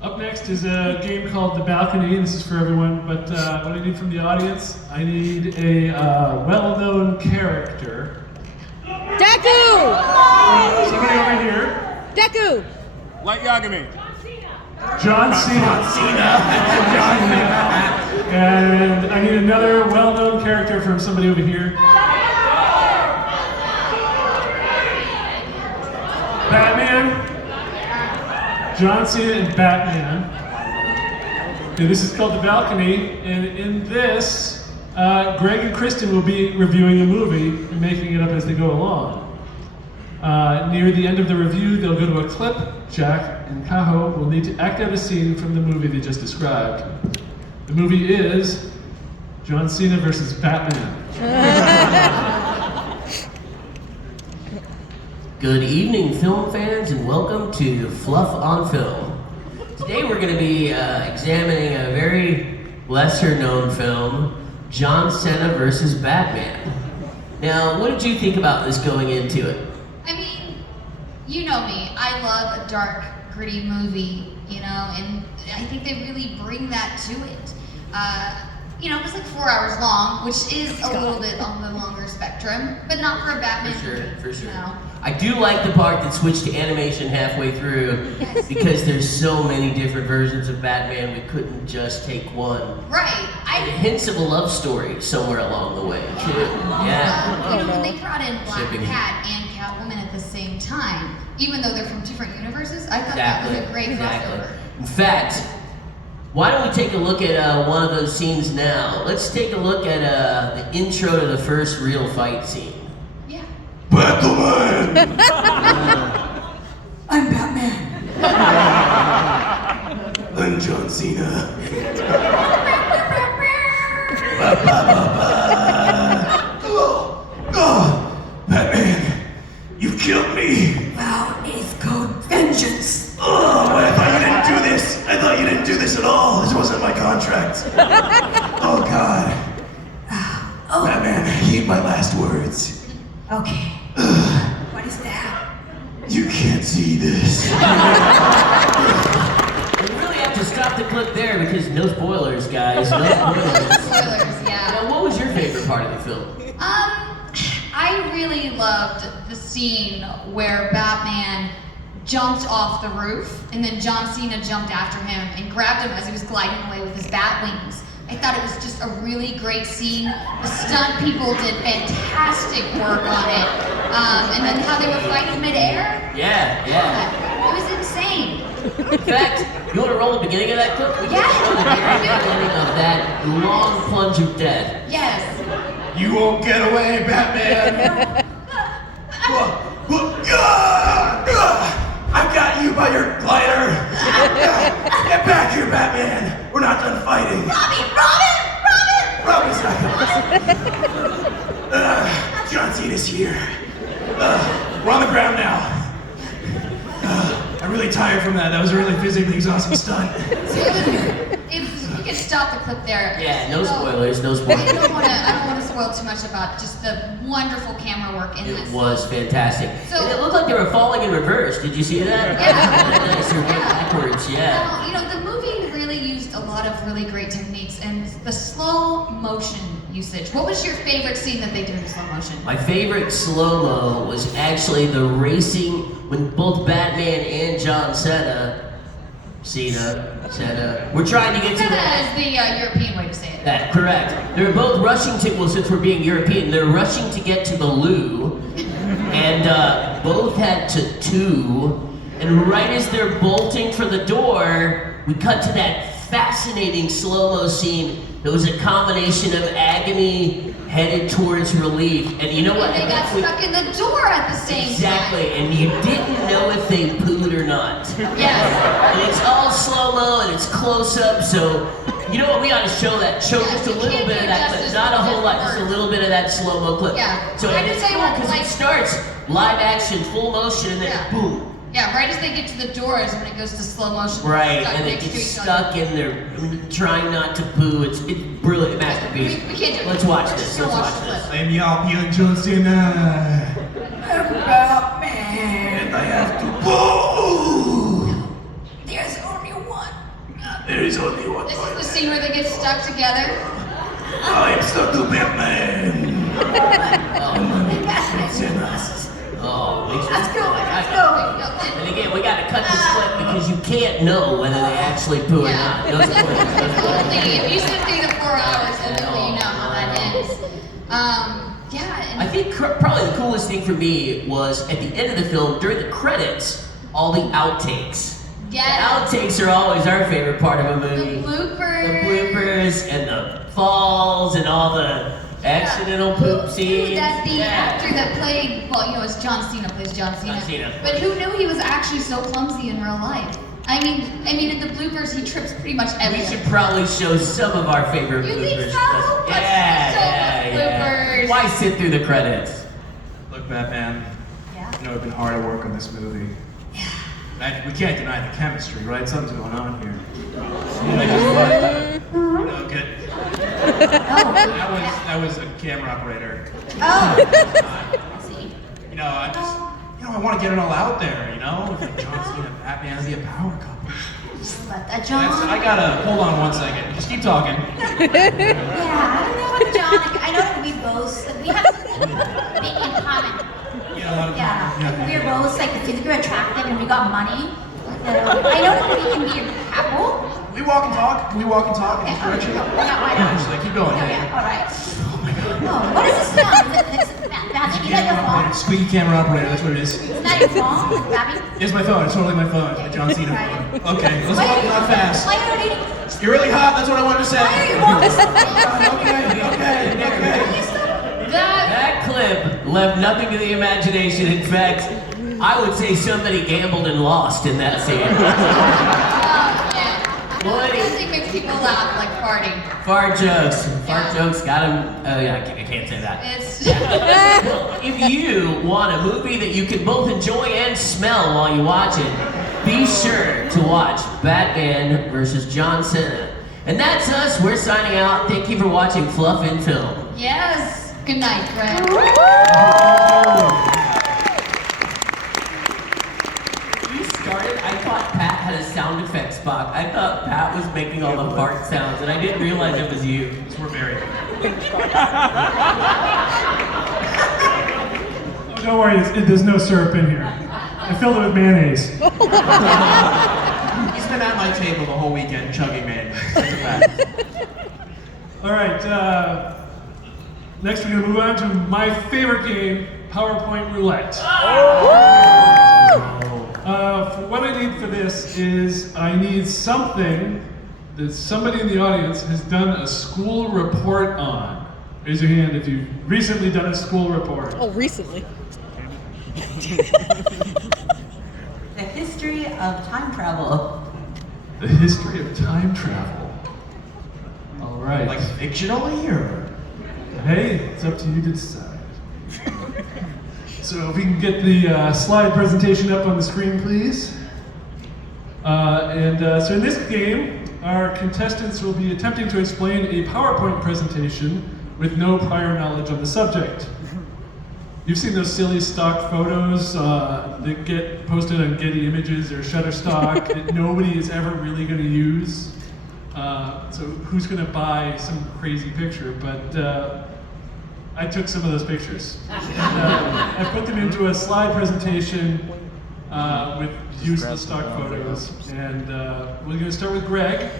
Up next is a game called The Balcony. This is for everyone, but what I need from the audience, I need a well-known character. Deku! Somebody over here. Deku! Light Yagami. John Cena. And I need another well-known character from somebody over here. Batman. John Cena and Batman. Okay, this is called The Balcony, and in this, Greg and Kristen will be reviewing the movie and making it up as they go along. Near the end of the review, they'll go to a clip. Jack and Kaho will need to act out a scene from the movie they just described. The movie is John Cena versus Batman. Good evening, film fans, and welcome to Fluff on Film. Today we're going to be examining a very lesser-known film, John Cena versus Batman. Now, what did you think about this going into it? I mean, you know me. I love a dark, gritty movie, you know, and I think they really bring that to it. You know, it was like 4 hours long, which is a little bit on the longer spectrum, but not for a Batman movie. For sure. You know? I do like the part that switched to animation halfway through, because there's so many different versions of Batman, we couldn't just take one. Right. And hints of a love story somewhere along the way, too. Yeah. You know, when they brought in Black Shipping. Cat and Catwoman at the same time, even though they're from different universes, I thought that was a great crossover. In fact, why don't we take a look at one of those scenes now? Let's take a look at the intro to the first real fight scene. Yeah. Batman! I'm Batman. I'm John Cena. Batman, you killed me. Wow, it's called vengeance. Oh, I thought you didn't do this. I thought you didn't do this at all. This wasn't my contract. Oh, God. Batman, heed my last words. Okay. What is that? You can't see this. We really have to stop the clip there because no spoilers, guys. No spoilers. Spoilers, yeah. Now, what was your favorite part of the film? I really loved the scene where Batman jumped off the roof and then John Cena jumped after him and grabbed him as he was gliding away with his bat wings. I thought it was just a really great scene. The stunt people did fantastic work on it. And then how they were fighting midair. Yeah. It was insane. In fact, you want to roll the beginning of that clip? We can show the very beginning of that long plunge of death. Yes. You won't get away, Batman! I've got you by your glider! Get back here, Batman! We're not done fighting! Robin's not coming! John Cena's here. We're on the ground now. I'm really tired from that. That was a really physically exhausting stunt. If we could stop the clip there. Yeah, no spoilers, no spoilers. I don't want to spoil too much about just the wonderful camera work in this. It was fantastic. So- And it looked like they were falling in reverse. Did you see that? Yeah. Nice, or backwards, yeah. Well, you know, the movie really used a lot of really great techniques and the slow motion usage. What was your favorite scene that they did in slow motion? My favorite slow-mo was actually the racing when both Batman and John Cena were trying to get to That is the European way to say it. that, correct. They were both rushing to, well, since we're being European, they're rushing to get to the loo, and both had to and right as they're bolting for the door, we cut to that fascinating slow-mo scene that was a combination of agony headed towards relief. And you know what? And they got stuck in the door at the same Exactly, time. and you didn't know if they pooed or not. Yes. And it's all slow-mo and it's close-up, so you know what, we ought to show just a little bit of that, but not a whole lot, just a little bit of that slow-mo clip. Yeah. So I and just it's say cool what, because like- it starts live action, full motion, and then Yeah. boom. Yeah, right as they get to the doors when it goes to slow motion. Right, stuck and it next to gets each stuck other. in there, trying not to poo. It's brilliant masterpiece. We can't do it. Let's watch We're this. just gonna Let's watch watch the this. clip. I'm European John Cena. Batman. And I have to poo! There's only one. There is only one. This is the scene where they get stuck together. I'm stuck to Batman. Oh, makes Let's go, let's go. And again, we got to cut this clip because you can't know whether they actually poo or not. No spoilers, no spoilers. Only if you sit through the 4 hours, then you know how that ends. Yeah. And I think probably the coolest thing for me was at the end of the film, during the credits, all the outtakes. Yeah. The outtakes are always our favorite part of a movie. The bloopers. The bloopers and the falls and all the accidental poop scenes. That the actor that played, well, you know, it's John Cena plays John Cena. John Cena. But who knew he was actually so clumsy in real life? I mean, in the bloopers, he trips pretty much We everything. should probably show some of our favorite You bloopers. think so? Let's show the bloopers. Why sit through the credits? Look, Batman. Yeah. You know, I've been hard at work on this movie. We can't deny the chemistry, right? Something's going on here. Okay. That was a camera operator. Oh. You know, I want to get it all out there, you know? Like John Cena, Batman, be a power couple. Just let that John. I gotta, hold on one second. Just keep talking. Yeah, I don't know about John. Like, I know that we both, like, we have something big in common. You know, Yeah, we're both like physically attractive and we got money. So I know that we can be a couple. We walk and talk. Can we walk and talk in this direction? Yeah, why not? Just like, keep going. Yeah, Hey. yeah, all right. Oh my god. Oh, what is this song? Is that your phone? Squeaky camera operator, that's what it is. Isn't that your phone, Gabby? It's my phone, it's totally my phone. My John Cena phone. Okay, let's walk not fast. Why are you? You're really hot, that's what I wanted to say. Why are you walking so fast? Okay. That clip left nothing to the imagination. In fact, I would say somebody gambled and lost in that scene. Dancing makes people laugh like farting. Fart jokes. Yeah. Jokes got him. Oh yeah, I can't say that. It's Well, if you want a movie that you can both enjoy and smell while you watch it, be sure to watch Batman vs. John Cena. And that's us. We're signing out. Thank you for watching Fluff in Film. yes. Good night, Fred. You started. I thought Pat had a sound effects box. I thought Pat was making all the fart sounds, and I didn't realize it was you. So we're married. Oh, don't worry, there's no syrup in here. I filled it with mayonnaise. He's been at my table the whole weekend chugging mayonnaise. That's a fact. All right. Next, we're gonna move on to my favorite game, PowerPoint Roulette. What I need for this is I need something that somebody in the audience has done a school report on. Raise your hand if you've recently done a school report. Oh, recently. The history of time travel. The history of time travel. All right. Like fictionally, or? Hey, it's up to you to decide. So if we can get the slide presentation up on the screen, please. So in this game, our contestants will be attempting to explain a PowerPoint presentation with no prior knowledge on the subject. You've seen those silly stock photos that get posted on Getty Images or Shutterstock that nobody is ever really going to use. So who's going to buy some crazy picture? But I took some of those pictures. I put them into a slide presentation with useless stock photos. And we're going to start with Greg.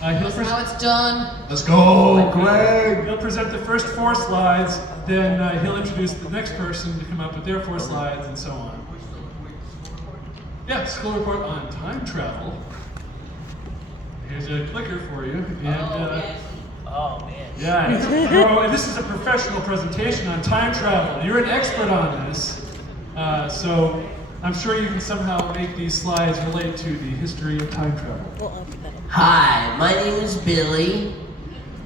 That's how it's done. Let's go, Greg! He'll present the first 4 slides, then he'll introduce the next person to come up with their 4 slides, and so on. Yeah, school report on time travel. Here's a clicker for you. And, Oh, man. yeah, and this is a professional presentation on time travel. You're an expert on this, so I'm sure you can somehow make these slides relate to the history of time travel. Hi, my name is Billy,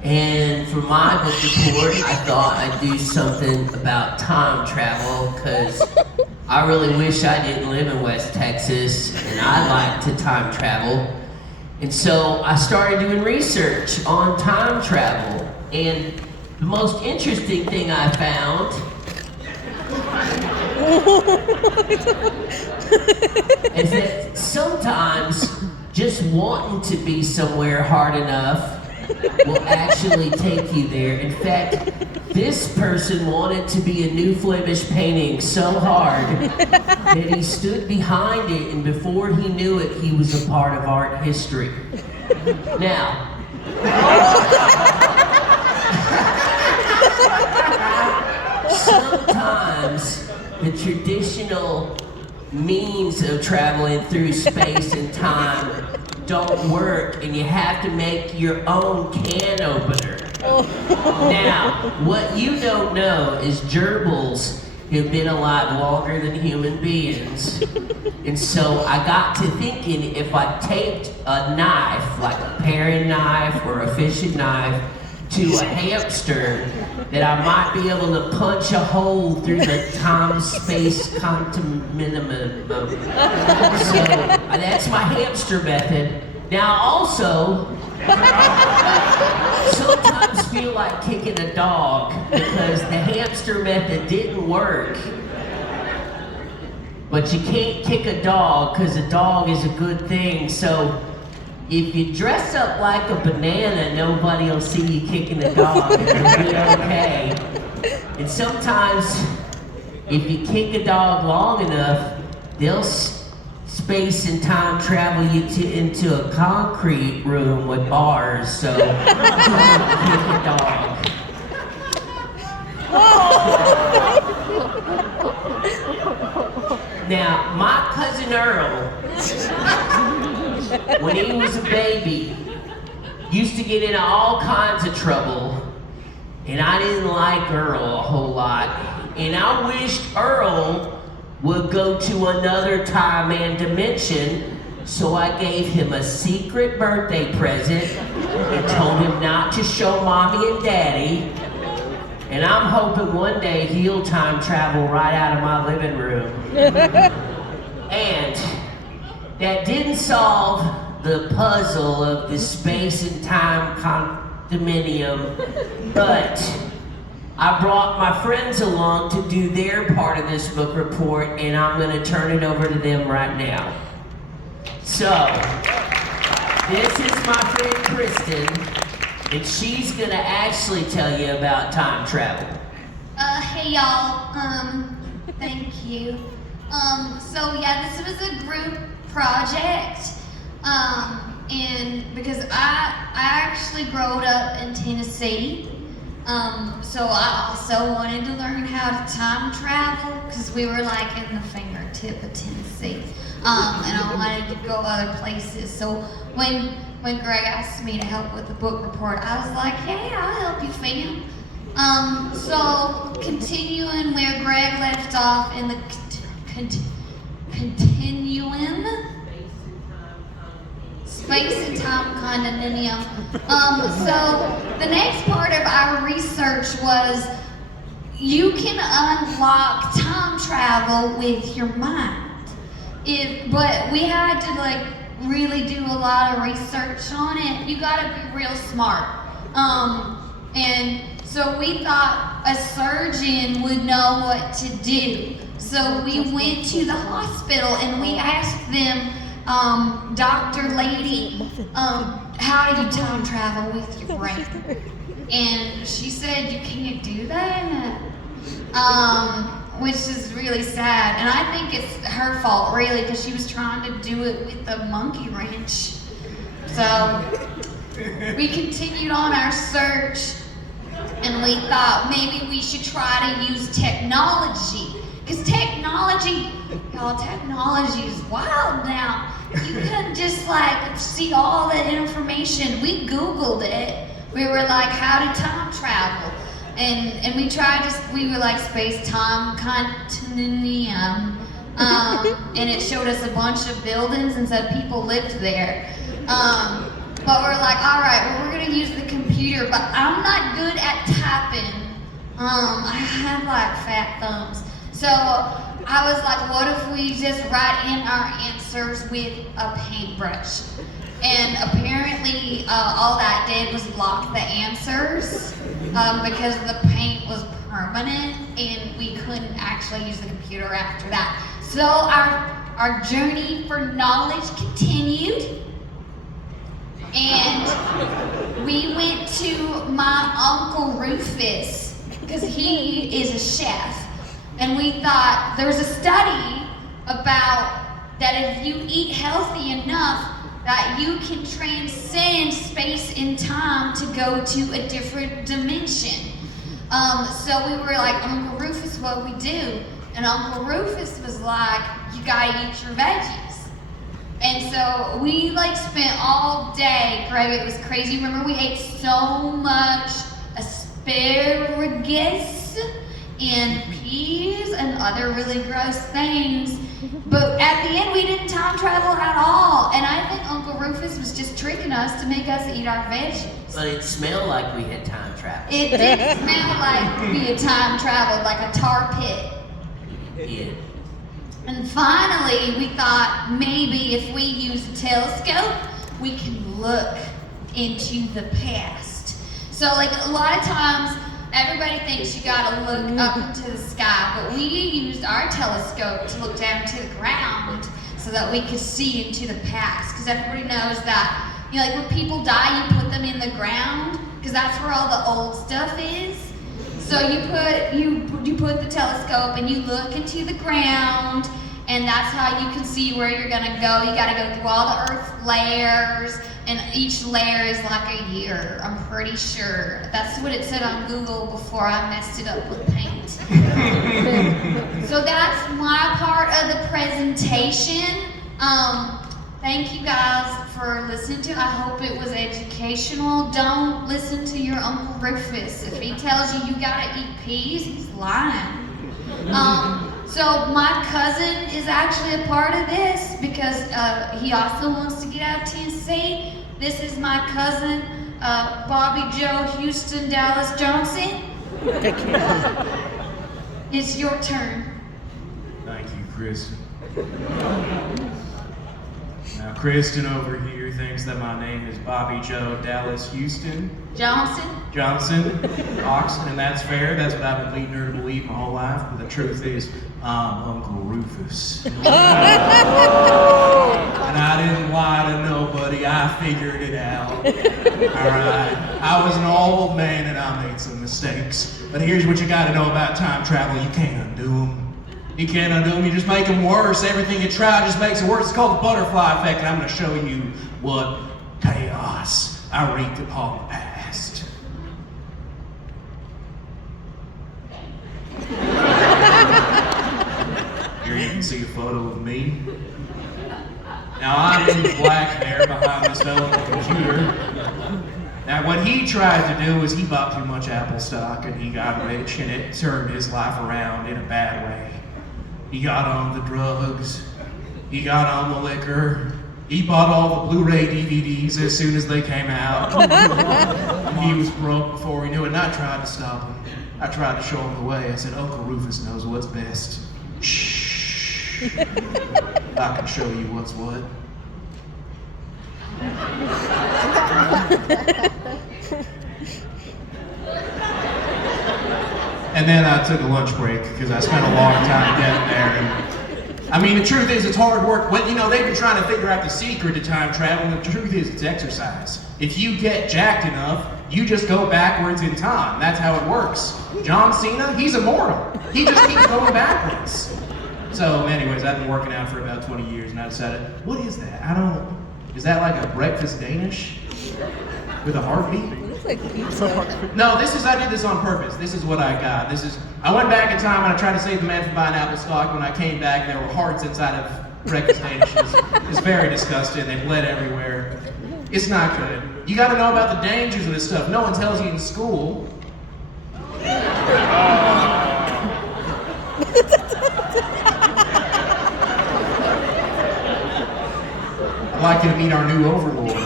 and for my book report, I thought I'd do something about time travel, because I really wish I didn't live in West Texas, and I like to time travel. And so I started doing research on time travel, and the most interesting thing I found is that sometimes just wanting to be somewhere hard enough will actually take you there. In fact, this person wanted to be a New Flemish painting so hard that he stood behind it, and before he knew it, he was a part of art history. Now, sometimes the traditional means of traveling through space and time don't work, and you have to make your own can opener. Now, what you don't know is gerbils have been alive longer than human beings. And so I got to thinking, if I taped a knife, like a paring knife or a fishing knife, to a hamster, that I might be able to punch a hole through the time-space continuum. So that's my hamster method. Now also, sometimes feel like kicking a dog because the hamster method didn't work. But you can't kick a dog because a dog is a good thing. So if you dress up like a banana, nobody will see you kicking a dog. It'll be okay. And sometimes, if you kick a dog long enough, they'll space and time travel you into a concrete room with bars. So, kick a dog. Now, my cousin Earl, when he was a baby, used to get into all kinds of trouble, and I didn't like Earl a whole lot, and I wished Earl would go to another time and dimension, so I gave him a secret birthday present and told him not to show Mommy and Daddy, and I'm hoping one day he'll time travel right out of my living room. And that didn't solve the puzzle of the space and time condominium, but I brought my friends along to do their part of this book report, and I'm going to turn it over to them right now. So, this is my friend Kristen, and she's going to actually tell you about time travel. Hey y'all, thank you. So yeah, this was a group project, and because I actually growed up in Tennessee, so I also wanted to learn how to time travel because we were like in the fingertip of Tennessee, and I wanted to go other places. So when Greg asked me to help with the book report, I was like, hey, I'll help you, fam. So continuing where Greg left off in the continuum, space and time continuum. So the next part of our research was you can unlock time travel with your mind. But we had to like really do a lot of research on it. You gotta be real smart. And so we thought a surgeon would know what to do. So we went to the hospital and we asked them, Dr. Lady, how do you time travel with your brain? And she said, you can't do that. Which is really sad. And I think it's her fault, really, because she was trying to do it with a monkey wrench. So we continued on our search, and we thought maybe we should try to use technology. Because technology is wild now. You can just like see all the information. We Googled it. We were like, how to time travel? And we tried to, we were like space-time continuum. And it showed us a bunch of buildings and said people lived there. But we're like, all right, well, we're gonna use the computer, but I'm not good at typing. I have like fat thumbs. So I was like, what if we just write in our answers with a paintbrush? And apparently all that did was block the answers because the paint was permanent and we couldn't actually use the computer after that. So our journey for knowledge continued. And we went to my Uncle Rufus because he is a chef. And we thought there's a study about that if you eat healthy enough that you can transcend space and time to go to a different dimension. So we were like, Uncle Rufus, what we do? And Uncle Rufus was like, you gotta eat your veggies. And so we like spent all day, Greg, it was crazy. Remember we ate so much asparagus and peas and other really gross things. But at the end, we didn't time travel at all. And I think Uncle Rufus was just tricking us to make us eat our veggies. But it smelled like we had time traveled. It did smell like we had time traveled, like a tar pit. Yeah. And finally, we thought maybe if we use a telescope, we can look into the past. So like a lot of times, everybody thinks you gotta look up into the sky, but we used our telescope to look down to the ground so that we could see into the past. Because everybody knows that, you know, like when people die, you put them in the ground because that's where all the old stuff is. So you put the telescope and you look into the ground, and that's how you can see where you're gonna go. You gotta go through all the Earth layers, and each layer is like a year, I'm pretty sure. That's what it said on Google before I messed it up with paint. So that's my part of the presentation. Thank you guys for listening to it. I hope it was educational. Don't listen to your Uncle Rufus. If he tells you gotta eat peas, he's lying. So my cousin is actually a part of this because he also wants to get out of Tennessee. This is my cousin, Bobby Joe Houston Dallas Johnson. It's your turn. Thank you, Kristen. Now, Kristen over here thinks that my name is Bobby Joe Dallas Houston Johnson, Oxon, and that's fair. That's what I've been leading her to believe my whole life. But the truth is, I'm Uncle Rufus. And I didn't lie to nobody. I figured it out. All right. I was an old man and I made some mistakes. But here's what you got to know about time travel. You can't undo them. You can't undo them. You just make them worse. Everything you try just makes it worse. It's called the butterfly effect, and I'm going to show you what Chaos. I reeked upon the past. Here you can see a photo of me. Now I'm in the black hair behind this velvet computer. Now what he tried to do is he bought too much Apple stock and he got rich and it turned his life around in a bad way. He got on the drugs, he got on the liquor, he bought all the Blu-ray DVDs as soon as they came out. And he was broke before he knew it and I tried to stop him. I tried to show him the way. I said, Uncle Rufus knows what's best. Shh. I can show you what's what. And then I took a lunch break because I spent a long time getting there. And, I mean, the truth is, it's hard work. When, you know, they've been trying to figure out the secret to time travel, and the truth is, it's exercise. If you get jacked enough, you just go backwards in time. That's how it works. John Cena, he's immortal. He just keeps going backwards. So, anyways, I've been working out for about 20 years, and I decided, what is that? Is that like a breakfast Danish? With a heartbeat? It looks like pizza. No, I did this on purpose. This is what I got. I went back in time and I tried to save the man from buying Apple stock. When I came back, there were hearts inside of breakfast Danishes. It's very disgusting. They bled everywhere. It's not good. You gotta know about the dangers of this stuff. No one tells you in school. I'd like you to meet our new overlord.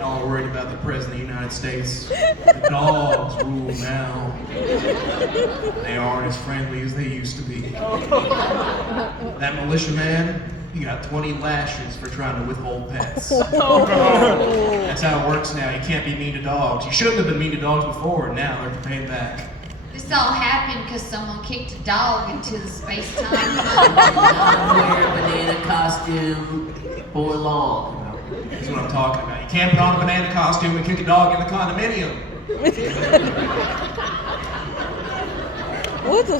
All worried about the President of the United States. The dogs rule now. They aren't as friendly as they used to be. That militiaman, he got 20 lashes for trying to withhold pets. That's how it works now. You can't be mean to dogs. You shouldn't have been mean to dogs before, and now they're paying back. This all happened because someone kicked a dog into the space-time. Wear a banana costume for long. That's what I'm talking about. You can't put on a banana costume and kick a dog in the condominium. What the?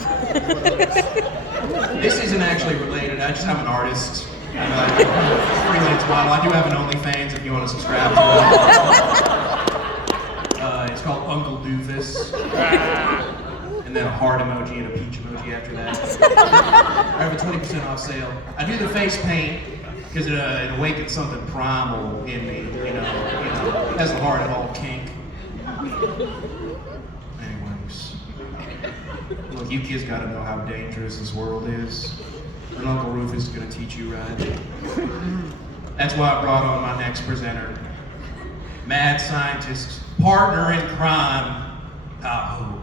This isn't actually related. I just am an artist. I'm a freelance model. I do have an OnlyFans if you want to subscribe to it. It's called Uncle Doofus. And then a heart emoji and a peach emoji after that. I have a 20% off sale. I do the face paint because it awakens something primal in me, you know, has a heart of all kink. Anyways, look, you kids gotta know how dangerous this world is. And Uncle Rufus is gonna teach you right. That's why I brought on my next presenter. Mad scientist, partner in crime, Tahoe.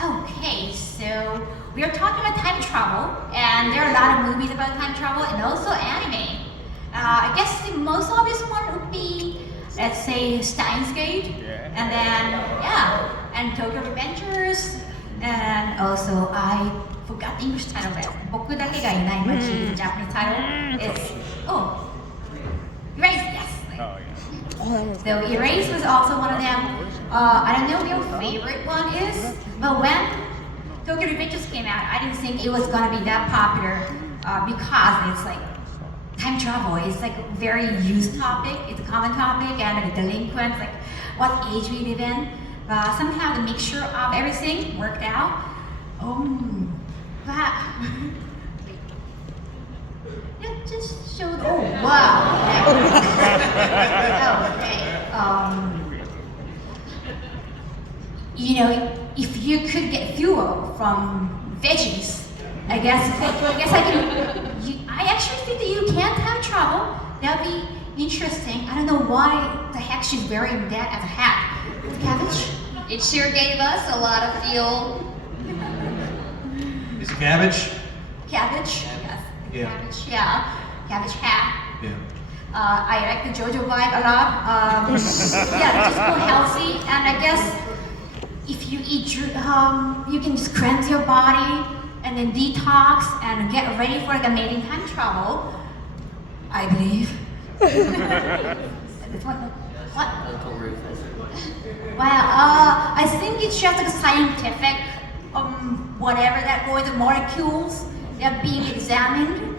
Okay, so we are talking about time travel, and there are a lot of movies about time travel and also anime. I guess the most obvious one would be, let's say, Steins Gate, and then, and Tokyo Revengers, and also, I forgot the English title of it. Boku dake ga inai machi is the Japanese title. It's, Erase, yes. So Erase was also one of them. I don't know what your favorite one is, but when Tokyo Revengers came out, I didn't think it was gonna be that popular because it's like time travel. It's like a very used topic. It's a common topic, and the delinquents, like what age we live in. But somehow the mixture of everything worked out. Yeah, just showed. Oh wow. Okay. You know, if you could get fuel from veggies, I actually think that you can time travel. That'd be interesting. I don't know why the heck she's wearing that as a hat. Cabbage? It sure gave us a lot of fuel. Is it cabbage? Cabbage? Yes. Yeah. Cabbage, yeah. Cabbage hat. Yeah. I like the JoJo vibe a lot. Yeah, just go healthy, and I guess if you eat, you can just cleanse your body and then detox and get ready for like amazing time travel. I believe. What? Uncle Rufus. Well, I think it's just like scientific whatever that going, the molecules that are being examined.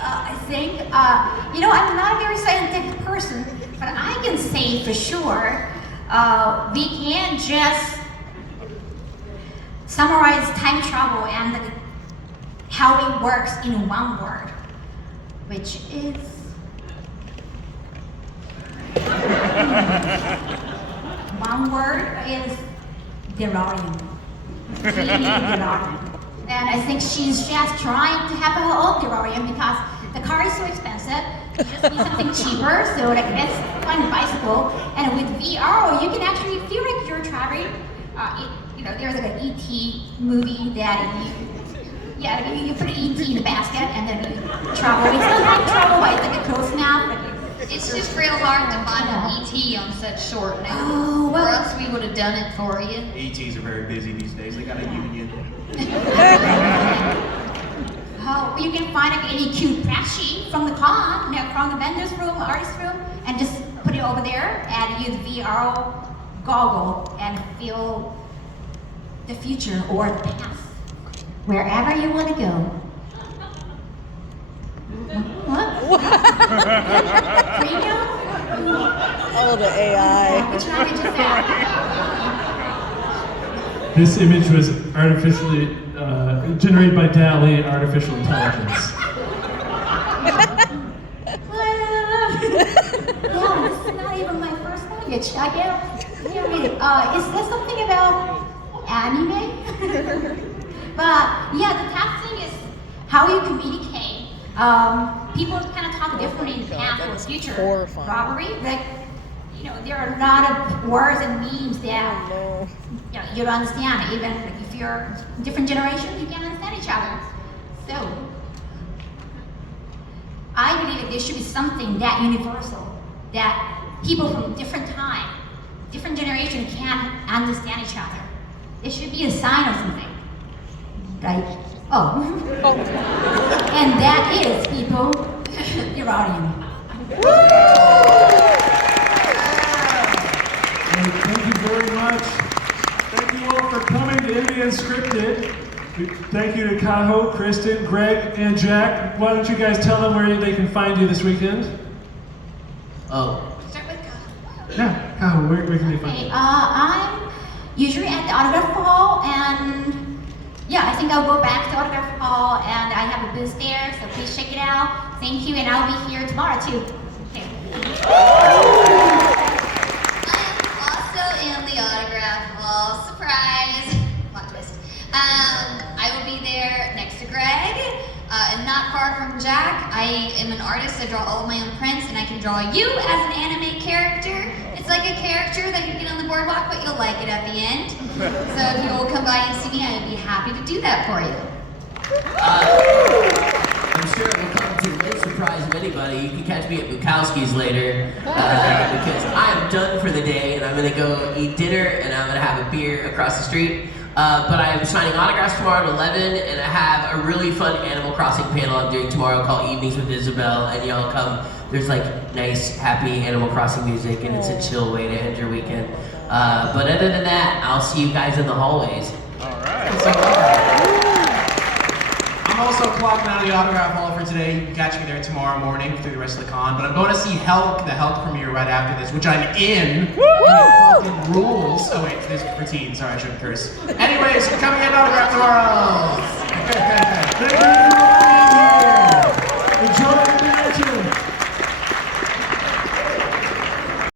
I think, I'm not a very scientific person, but I can say for sure, we can't just summarize time travel and how it works in one word, which is one word is DeLorean. DeLorean. And I think she's just trying to have her own DeLorean because the car is so expensive. You just need something cheaper, so like let's find a bicycle. And with VR, you can actually feel like you're traveling. There's like an ET movie that you put an ET in the basket and then you travel. It's not like travel, but it's like a close map. It's just real hard to find an ET on such short notice. Oh, well. Or else we would have done it for you. ETs are very busy these days. They got a union. Oh, you can find like any cute plushie from the con, from the vendor's room, artist room, and just put it over there and use VR goggle and feel the future or the past, wherever you want to go. What? Premium? Oh, the AI. Which one did you say? This image was artificially generated by DALL-E artificial intelligence. Yeah, this is not even my first language. I can't read it. Is there something about anime? But yeah, the tough thing is how you communicate. People kind of talk differently in the past or future. Horrifying. Robbery, like, there are a lot of words and memes that you don't understand. Even if you're different generations, you can't understand each other. So, I believe that there should be something that universal, that people from different time, different generation can understand each other. It should be a sign or something. Like, and that is, people, your audience. Thank you very much. Thank you all for coming to Indie Unscripted. Thank you to Kaho, Kristen, Greg, and Jack. Why don't you guys tell them where they can find you this weekend? Oh. Start with God. Yeah, Kaho, where can they find you? I'm usually at the autograph hall, and I think I'll go back to the autograph hall, and I have a booth there, so please check it out. Thank you, and I'll be here tomorrow too. Okay. In the autograph hall. Surprise! Plot twist. I will be there next to Greg, and not far from Jack. I am an artist. I draw all of my own prints, and I can draw you as an anime character. It's like a character that you get on the boardwalk, but you'll like it at the end. So if you will come by and see me, I'd be happy to do that for you. I'm sure it will come to no surprise of anybody. You can catch me at Bukowski's later because I'm done for the day and I'm gonna go eat dinner and I'm gonna have a beer across the street. But I am signing autographs tomorrow at 11 and I have a really fun Animal Crossing panel I'm doing tomorrow called Evenings with Isabel, and y'all come. There's like nice, happy Animal Crossing music and it's a chill way to end your weekend. But other than that, I'll see you guys in the hallways. All right. I'm also clocking out of the autograph hall for today. You can catch me there tomorrow morning through the rest of the con. But I'm going to see Hulk, the Hulk premiere right after this, which I'm in. And it fucking rules. Oh wait, this is for teens. Sorry, I shouldn't curse. Anyways, coming in autograph tomorrow. Thank you, everybody.